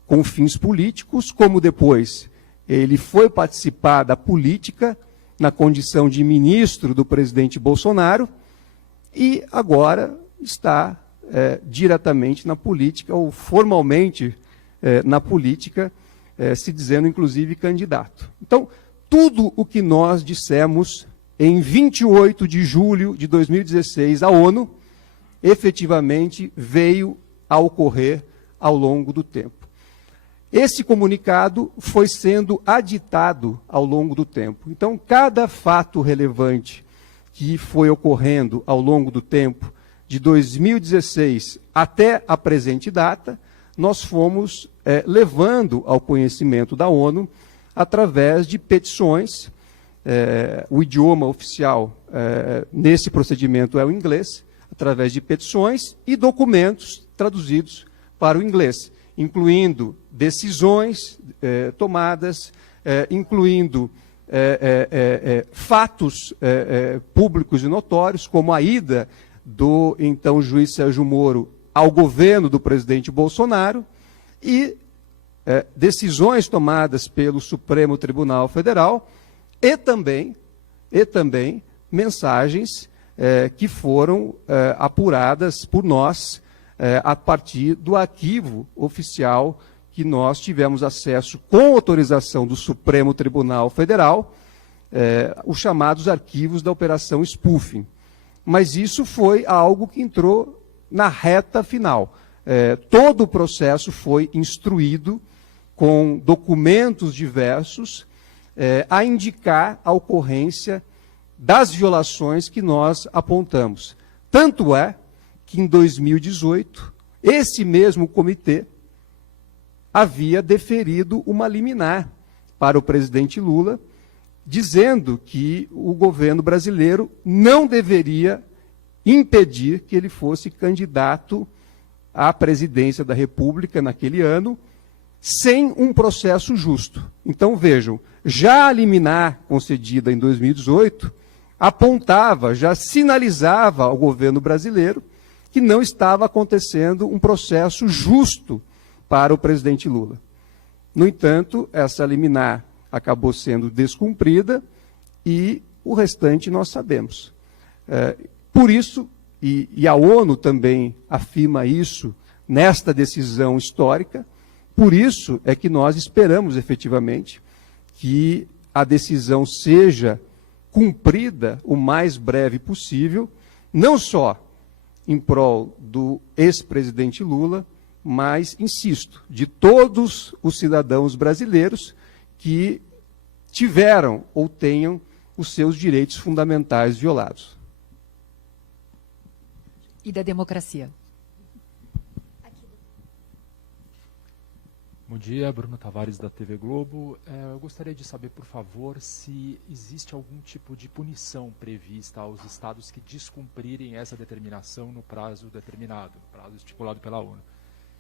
com fins políticos, como depois ele foi participar da política na condição de ministro do presidente Bolsonaro e agora está diretamente na política, ou formalmente na política, se dizendo inclusive candidato. Então, tudo o que nós dissemos em 28 de julho de 2016 à ONU, efetivamente veio a ocorrer ao longo do tempo. Esse comunicado foi sendo aditado ao longo do tempo. Então, cada fato relevante que foi ocorrendo ao longo do tempo, de 2016 até a presente data, nós fomos levando ao conhecimento da ONU através de petições. O idioma oficial nesse procedimento é o inglês, através de petições e documentos traduzidos para o inglês, incluindo decisões tomadas, incluindo fatos públicos e notórios, como a ida do então juiz Sérgio Moro ao governo do presidente Bolsonaro e decisões tomadas pelo Supremo Tribunal Federal e também mensagens que foram apuradas por nós a partir do arquivo oficial que nós tivemos acesso com autorização do Supremo Tribunal Federal, os chamados arquivos da Operação Spoofing. Mas isso foi algo que entrou na reta final. Todo o processo foi instruído com documentos diversos a indicar a ocorrência das violações que nós apontamos. Tanto é que em 2018, esse mesmo comitê havia deferido uma liminar para o presidente Lula, dizendo que o governo brasileiro não deveria impedir que ele fosse candidato à presidência da República naquele ano, sem um processo justo. Então, vejam, já a liminar concedida em 2018 apontava, já sinalizava ao governo brasileiro que não estava acontecendo um processo justo para o presidente Lula. No entanto, essa liminar acabou sendo descumprida e o restante nós sabemos. Por isso, e a ONU também afirma isso nesta decisão histórica, por isso é que nós esperamos efetivamente que a decisão seja cumprida o mais breve possível, não só em prol do ex-presidente Lula, mas, insisto, de todos os cidadãos brasileiros que tiveram ou tenham os seus direitos fundamentais violados. E da democracia. Bom dia, Bruno Tavares da TV Globo. Eu gostaria de saber, por favor, se existe algum tipo de punição prevista aos estados que descumprirem essa determinação no prazo determinado, no prazo estipulado pela ONU.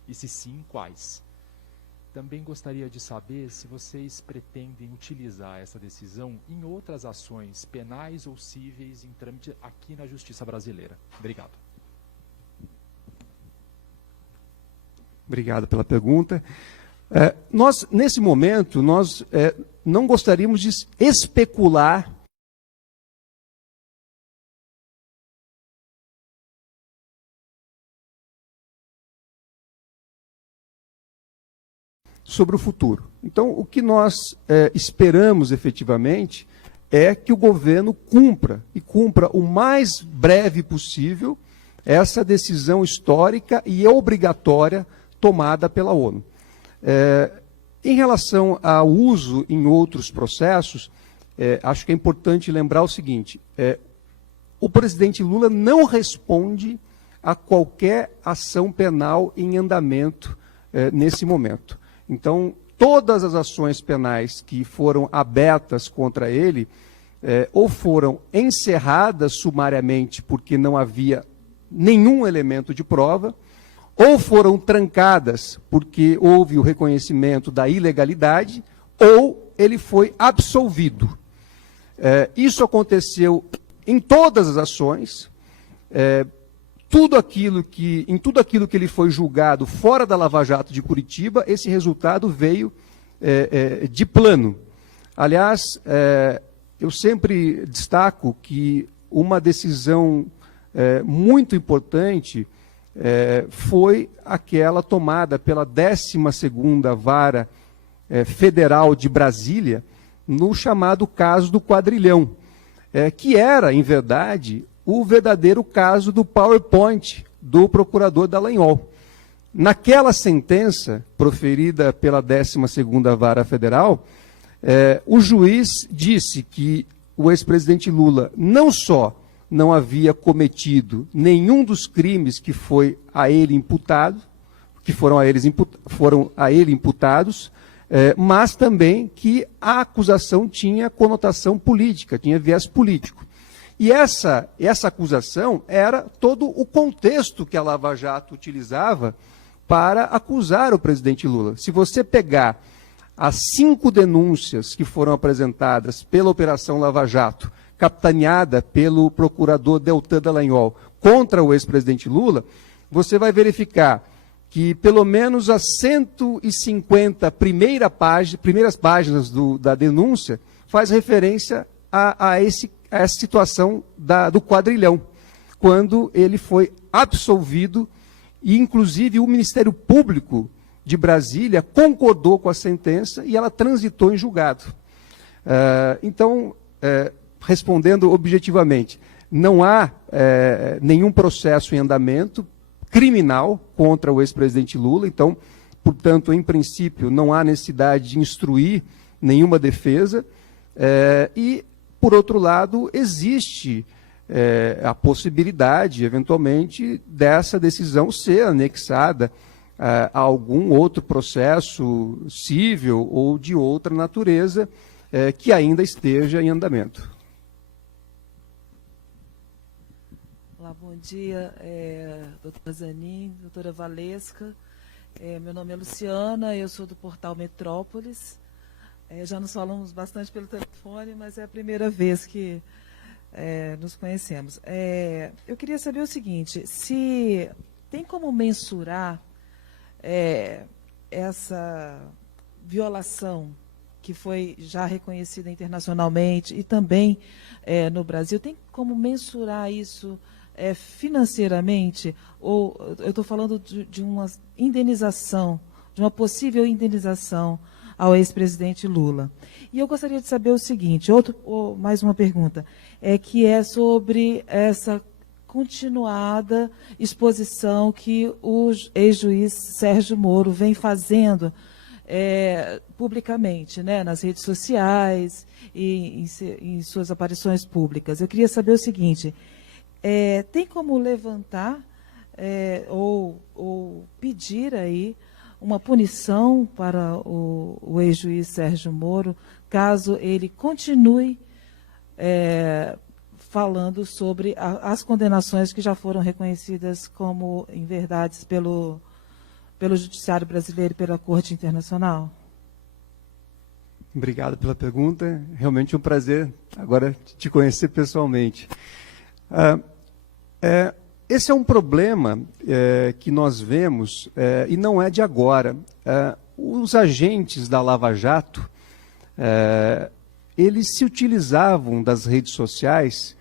E se sim, quais? Também gostaria de saber se vocês pretendem utilizar essa decisão em outras ações penais ou cíveis em trâmite aqui na Justiça Brasileira. Obrigado. Obrigado pela pergunta. Nós, nesse momento, não gostaríamos de especular sobre o futuro. Então, o que nós esperamos efetivamente é que o governo cumpra, e cumpra o mais breve possível, essa decisão histórica e obrigatória tomada pela ONU. Em relação ao uso em outros processos, acho que é importante lembrar o seguinte, o presidente Lula não responde a qualquer ação penal em andamento nesse momento. Então, todas as ações penais que foram abertas contra ele, ou foram encerradas sumariamente porque não havia nenhum elemento de prova, ou foram trancadas porque houve o reconhecimento da ilegalidade, ou ele foi absolvido. Isso aconteceu em todas as ações. Em tudo aquilo que ele foi julgado fora da Lava Jato de Curitiba, esse resultado veio de plano. Aliás, eu sempre destaco que uma decisão muito importante foi aquela tomada pela 12ª Vara Federal de Brasília, no chamado caso do Quadrilhão, que era, em verdade, o verdadeiro caso do PowerPoint do procurador Dallagnol. Naquela sentença, proferida pela 12ª Vara Federal, o juiz disse que o ex-presidente Lula não só não havia cometido nenhum dos crimes que foi a ele imputado, que foram a ele imputados, mas também que a acusação tinha conotação política, tinha viés político. E essa acusação era todo o contexto que a Lava Jato utilizava para acusar o presidente Lula. Se você pegar as 5 denúncias que foram apresentadas pela Operação Lava Jato, capitaneada pelo procurador Deltan Dallagnol contra o ex-presidente Lula, você vai verificar que pelo menos as 150 primeiras páginas da denúncia faz referência a essa situação do Quadrilhão, quando ele foi absolvido e, inclusive, o Ministério Público de Brasília concordou com a sentença e ela transitou em julgado. Então, respondendo objetivamente, não há nenhum processo em andamento criminal contra o ex-presidente Lula, então, portanto, em princípio, não há necessidade de instruir nenhuma defesa, e, por outro lado, existe a possibilidade, eventualmente, dessa decisão ser anexada a algum outro processo civil ou de outra natureza que ainda esteja em andamento. Olá, bom dia, doutora Zanin, doutora Valesca. Meu nome é Luciana, eu sou do portal Metrópolis. Já nos falamos bastante pelo telefone, mas é a primeira vez que nos conhecemos. Eu queria saber o seguinte, se tem como mensurar essa violação que foi já reconhecida internacionalmente e também no Brasil, tem como mensurar isso financeiramente? Ou eu estou falando de uma indenização, de uma possível indenização ao ex-presidente Lula. E eu gostaria de saber o seguinte, mais uma pergunta, que é sobre essa continuada exposição que o ex-juiz Sérgio Moro vem fazendo publicamente, né, nas redes sociais e em suas aparições públicas. Eu queria saber o seguinte, tem como levantar ou pedir aí uma punição para o ex-juiz Sérgio Moro, caso ele continue falando sobre as condenações que já foram reconhecidas como inverdades pelo Judiciário Brasileiro e pela Corte Internacional? Obrigado pela pergunta. Realmente um prazer agora te conhecer pessoalmente. Esse é um problema que nós vemos e não é de agora. Os agentes da Lava Jato, eles se utilizavam das redes sociais,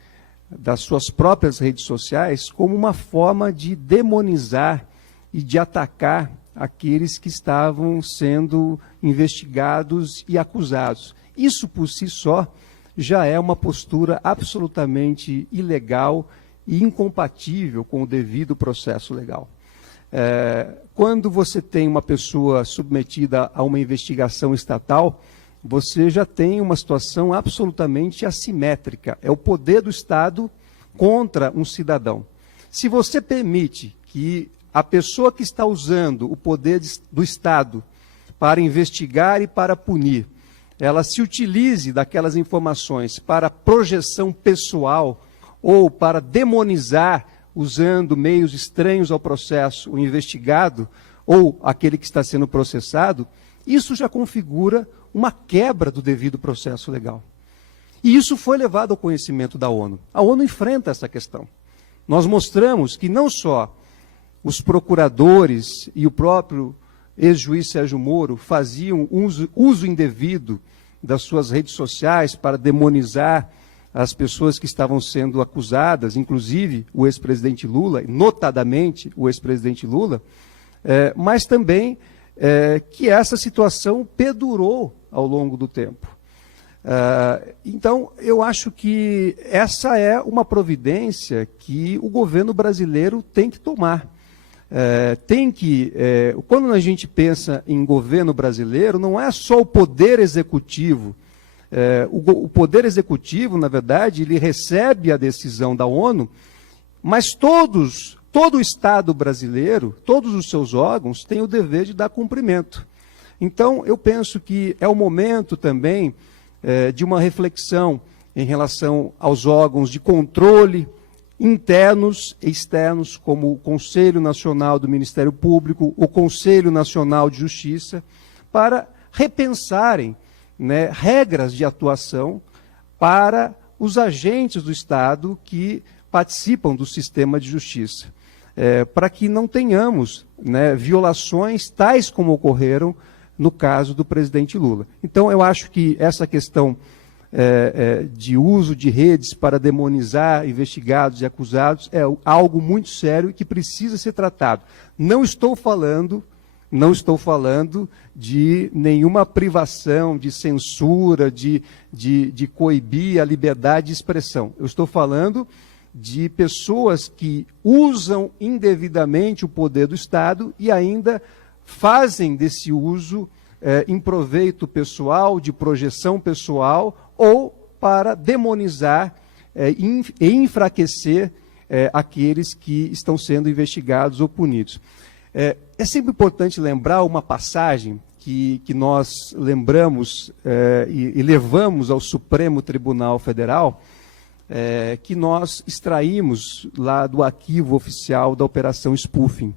das suas próprias redes sociais, como uma forma de demonizar e de atacar aqueles que estavam sendo investigados e acusados. Isso, por si só, já é uma postura absolutamente ilegal e incompatível com o devido processo legal. Quando você tem uma pessoa submetida a uma investigação estatal, você já tem uma situação absolutamente assimétrica. É o poder do Estado contra um cidadão. Se você permite que a pessoa que está usando o poder do Estado para investigar e para punir, ela se utilize daquelas informações para projeção pessoal ou para demonizar usando meios estranhos ao processo, o investigado ou aquele que está sendo processado, isso já configura uma quebra do devido processo legal. E isso foi levado ao conhecimento da ONU. A ONU enfrenta essa questão. Nós mostramos que não só os procuradores e o próprio ex-juiz Sérgio Moro faziam uso indevido das suas redes sociais para demonizar as pessoas que estavam sendo acusadas, inclusive o ex-presidente Lula, notadamente o ex-presidente Lula, mas também que essa situação perdurou ao longo do tempo. Então, eu acho que essa é uma providência que o governo brasileiro tem que tomar. Quando a gente pensa em governo brasileiro, não é só o poder executivo. O poder executivo, na verdade, ele recebe a decisão da ONU, mas todo o Estado brasileiro, todos os seus órgãos, têm o dever de dar cumprimento. Então, eu penso que é o momento também de uma reflexão em relação aos órgãos de controle internos e externos, como o Conselho Nacional do Ministério Público, o Conselho Nacional de Justiça, para repensarem, né, regras de atuação para os agentes do Estado que participam do sistema de justiça, para que não tenhamos, né, violações tais como ocorreram no caso do presidente Lula. Então, eu acho que essa questão de uso de redes para demonizar investigados e acusados é algo muito sério e que precisa ser tratado. Não estou falando de nenhuma privação, de censura, de coibir a liberdade de expressão. Eu estou falando de pessoas que usam indevidamente o poder do Estado e ainda fazem desse uso em proveito pessoal, de projeção pessoal, ou para demonizar e enfraquecer aqueles que estão sendo investigados ou punidos. É sempre importante lembrar uma passagem que nós lembramos e levamos ao Supremo Tribunal Federal, que nós extraímos lá do arquivo oficial da Operação Spoofing.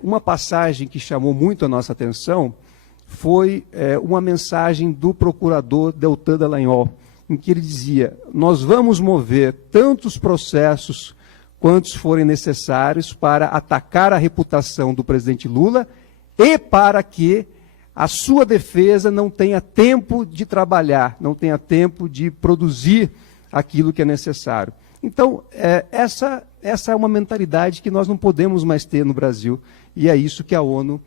Uma passagem que chamou muito a nossa atenção foi uma mensagem do procurador Deltan Dallagnol, em que ele dizia: nós vamos mover tantos processos quantos forem necessários para atacar a reputação do presidente Lula e para que a sua defesa não tenha tempo de trabalhar, não tenha tempo de produzir aquilo que é necessário. Então, essa é uma mentalidade que nós não podemos mais ter no Brasil, e é isso que a ONU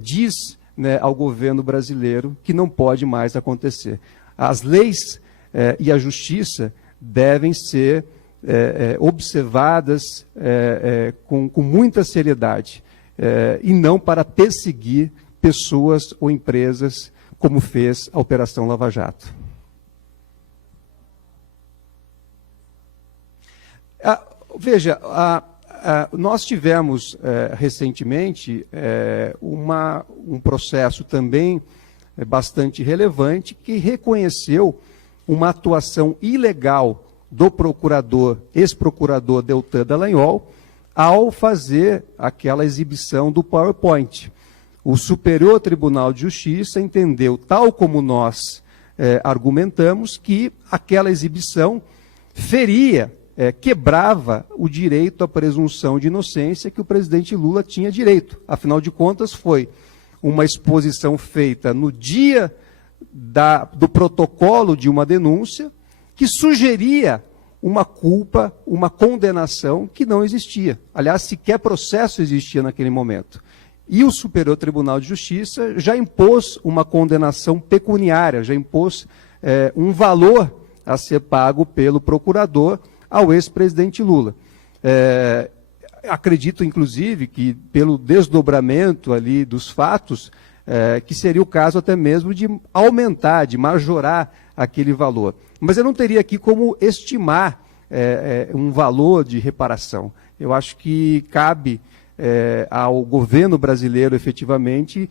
diz, né, ao governo brasileiro, que não pode mais acontecer. As leis e a justiça devem ser observadas com muita seriedade, e não para perseguir pessoas ou empresas, como fez a Operação Lava Jato. Veja, nós tivemos recentemente um processo também bastante relevante que reconheceu uma atuação ilegal do ex-procurador Deltan Dallagnol ao fazer aquela exibição do PowerPoint. O Superior Tribunal de Justiça entendeu, tal como nós argumentamos, que aquela exibição feria, quebrava o direito à presunção de inocência que o presidente Lula tinha direito. Afinal de contas, foi uma exposição feita no dia do protocolo de uma denúncia que sugeria uma culpa, uma condenação que não existia. Aliás, sequer processo existia naquele momento. E o Superior Tribunal de Justiça já impôs uma condenação pecuniária, já impôs um valor a ser pago pelo procurador ao ex-presidente Lula. Acredito, inclusive, que pelo desdobramento ali dos fatos, que seria o caso até mesmo de aumentar, de majorar aquele valor. Mas eu não teria aqui como estimar um valor de reparação. Eu acho que cabe ao governo brasileiro, efetivamente,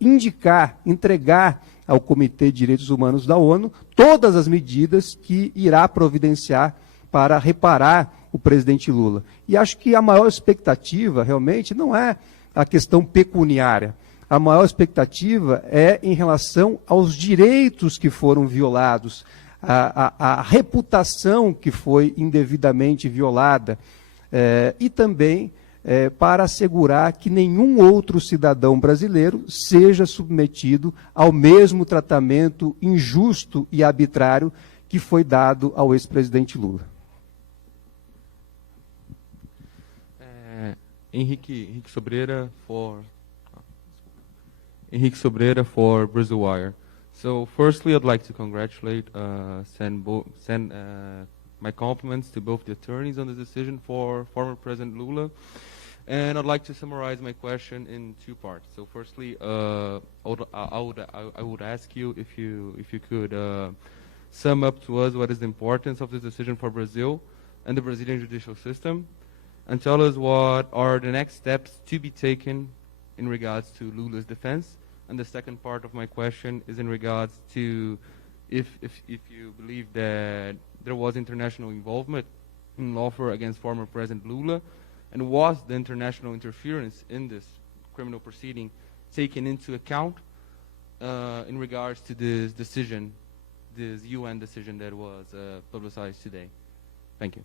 entregar ao Comitê de Direitos Humanos da ONU todas as medidas que irá providenciar para reparar o presidente Lula. E acho que a maior expectativa, realmente, não é a questão pecuniária. A maior expectativa é em relação aos direitos que foram violados, a reputação que foi indevidamente violada, e também para assegurar que nenhum outro cidadão brasileiro seja submetido ao mesmo tratamento injusto e arbitrário que foi dado ao ex-presidente Lula. Henrique Sobreira for Brazil Wire. So firstly, I'd like to congratulate, send my compliments to both the attorneys on the decision for former President Lula. And I'd like to summarize my question in two parts. So firstly, I would ask you if you could sum up to us what is the importance of this decision for Brazil and the Brazilian judicial system, and tell us what are the next steps to be taken in regards to Lula's defense. And the second part of my question is in regards to if you believe that there was international involvement in lawfare against former President Lula, and was the international interference in this criminal proceeding taken into account in regards to this decision, this UN decision that was publicized today? Thank you.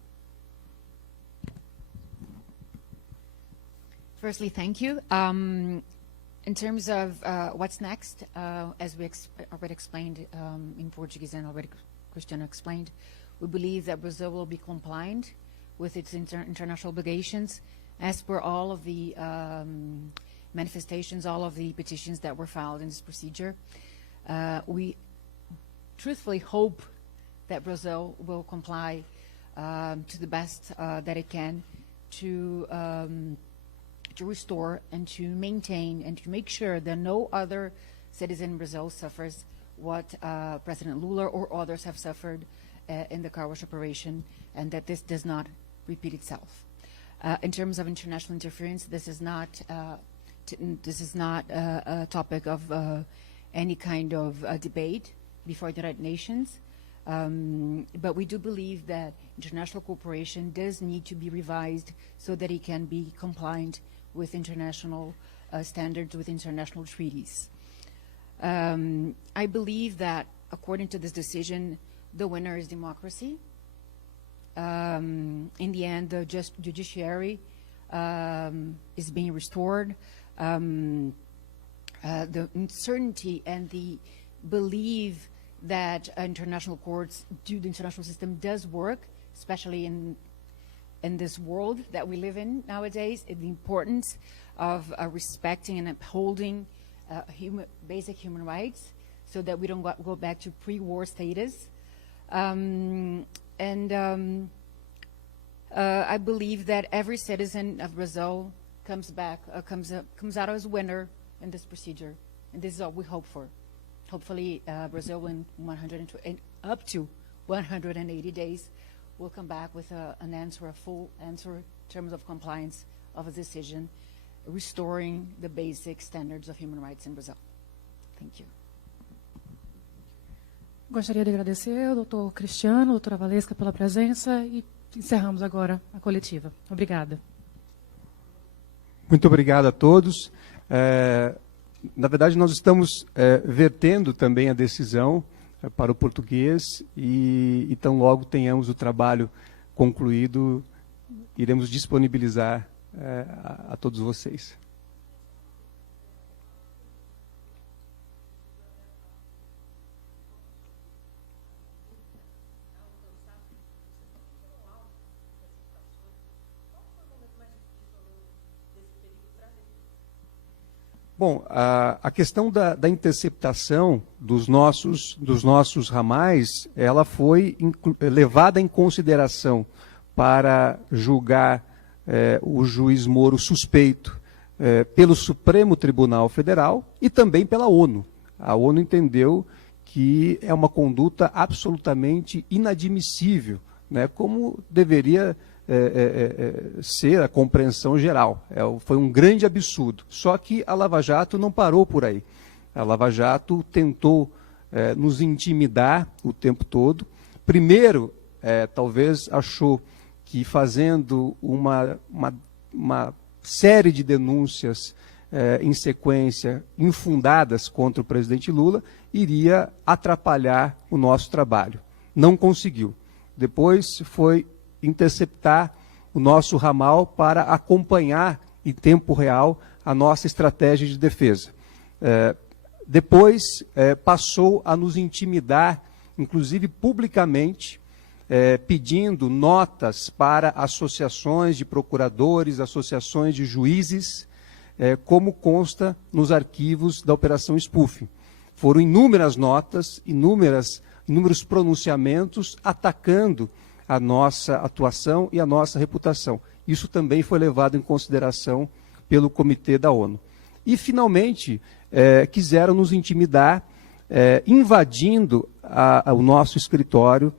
Firstly, thank you. In terms of what's next, as we already explained in Portuguese and already Cristiano explained, we believe that Brazil will be compliant with its international obligations as per all of the manifestations, all of the petitions that were filed in this procedure. We truthfully hope that Brazil will comply to the best that it can to restore and to maintain and to make sure that no other citizen in Brazil suffers what President Lula or others have suffered in the car wash operation, and that this does not repeat itself. In terms of international interference, this is not a topic of any kind of debate before the United Nations, but we do believe that international cooperation does need to be revised so that it can be compliant with international standards, with international treaties. I believe that, according to this decision, the winner is democracy. In the end, the judiciary is being restored. The uncertainty and the belief that international courts, the international system does work, especially in this world that we live in nowadays, the importance of respecting and upholding basic human rights so that we don't go back to pre-war status. I believe that every citizen of Brazil comes out as winner in this procedure, and this is what we hope for. Hopefully, Brazil in up to 180 days will come back with an answer, a full answer in terms of compliance of a decision, restoring the basic standards of human rights in Brazil. Thank you. Gostaria de agradecer ao doutor Cristiano, doutora Valesca, pela presença, e encerramos agora a coletiva. Obrigada. Muito obrigado a todos. Na verdade, nós estamos vertendo também a decisão para o português e tão logo tenhamos o trabalho concluído, iremos disponibilizar a todos vocês. Bom, a questão da interceptação dos nossos ramais, ela foi levada em consideração para julgar o juiz Moro suspeito pelo Supremo Tribunal Federal e também pela ONU. A ONU entendeu que é uma conduta absolutamente inadmissível, né, como deveria ser a compreensão geral. Foi um grande absurdo. Só que a Lava Jato não parou por aí. A Lava Jato tentou nos intimidar o tempo todo. Primeiro, talvez achou que fazendo uma série de denúncias em sequência, infundadas contra o presidente Lula, iria atrapalhar o nosso trabalho. Não conseguiu. Depois foi interceptar o nosso ramal para acompanhar em tempo real a nossa estratégia de defesa. Depois passou a nos intimidar, inclusive publicamente, pedindo notas para associações de procuradores, associações de juízes, como consta nos arquivos da Operação Spoofing. Foram inúmeras notas, inúmeros pronunciamentos atacando a nossa atuação e a nossa reputação. Isso também foi levado em consideração pelo Comitê da ONU. E, finalmente, quiseram nos intimidar, invadindo o nosso escritório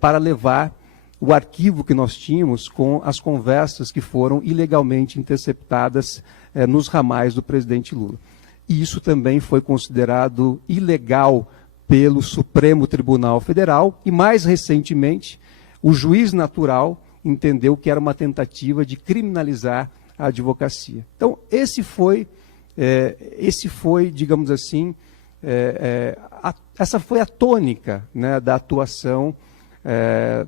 para levar o arquivo que nós tínhamos com as conversas que foram ilegalmente interceptadas nos ramais do presidente Lula. E isso também foi considerado ilegal pelo Supremo Tribunal Federal e, mais recentemente, o juiz natural entendeu que era uma tentativa de criminalizar a advocacia. Então, essa foi a tônica, né, da atuação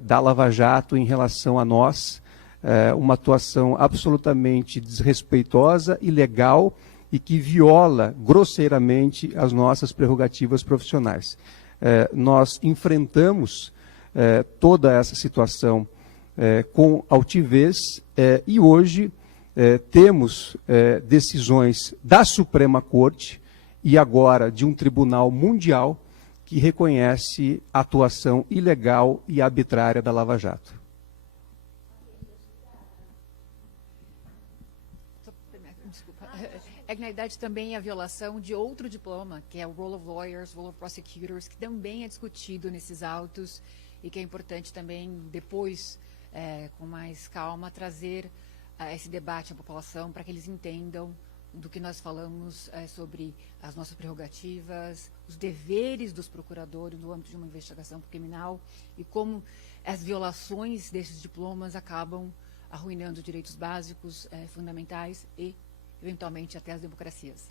da Lava Jato em relação a nós, uma atuação absolutamente desrespeitosa, ilegal e que viola grosseiramente as nossas prerrogativas profissionais. Nós enfrentamos toda essa situação com altivez e hoje temos decisões da Suprema Corte e agora de um tribunal mundial que reconhece a atuação ilegal e arbitrária da Lava Jato. Desculpa. É que, na verdade, também a violação de outro diploma, que é o Role of Lawyers, Role of Prosecutors, que também é discutido nesses autos e que é importante também, depois, com mais calma, trazer esse debate à população para que eles entendam do que nós falamos sobre as nossas prerrogativas, os deveres dos procuradores no âmbito de uma investigação criminal e como as violações desses diplomas acabam arruinando direitos básicos, fundamentais e, eventualmente, até as democracias.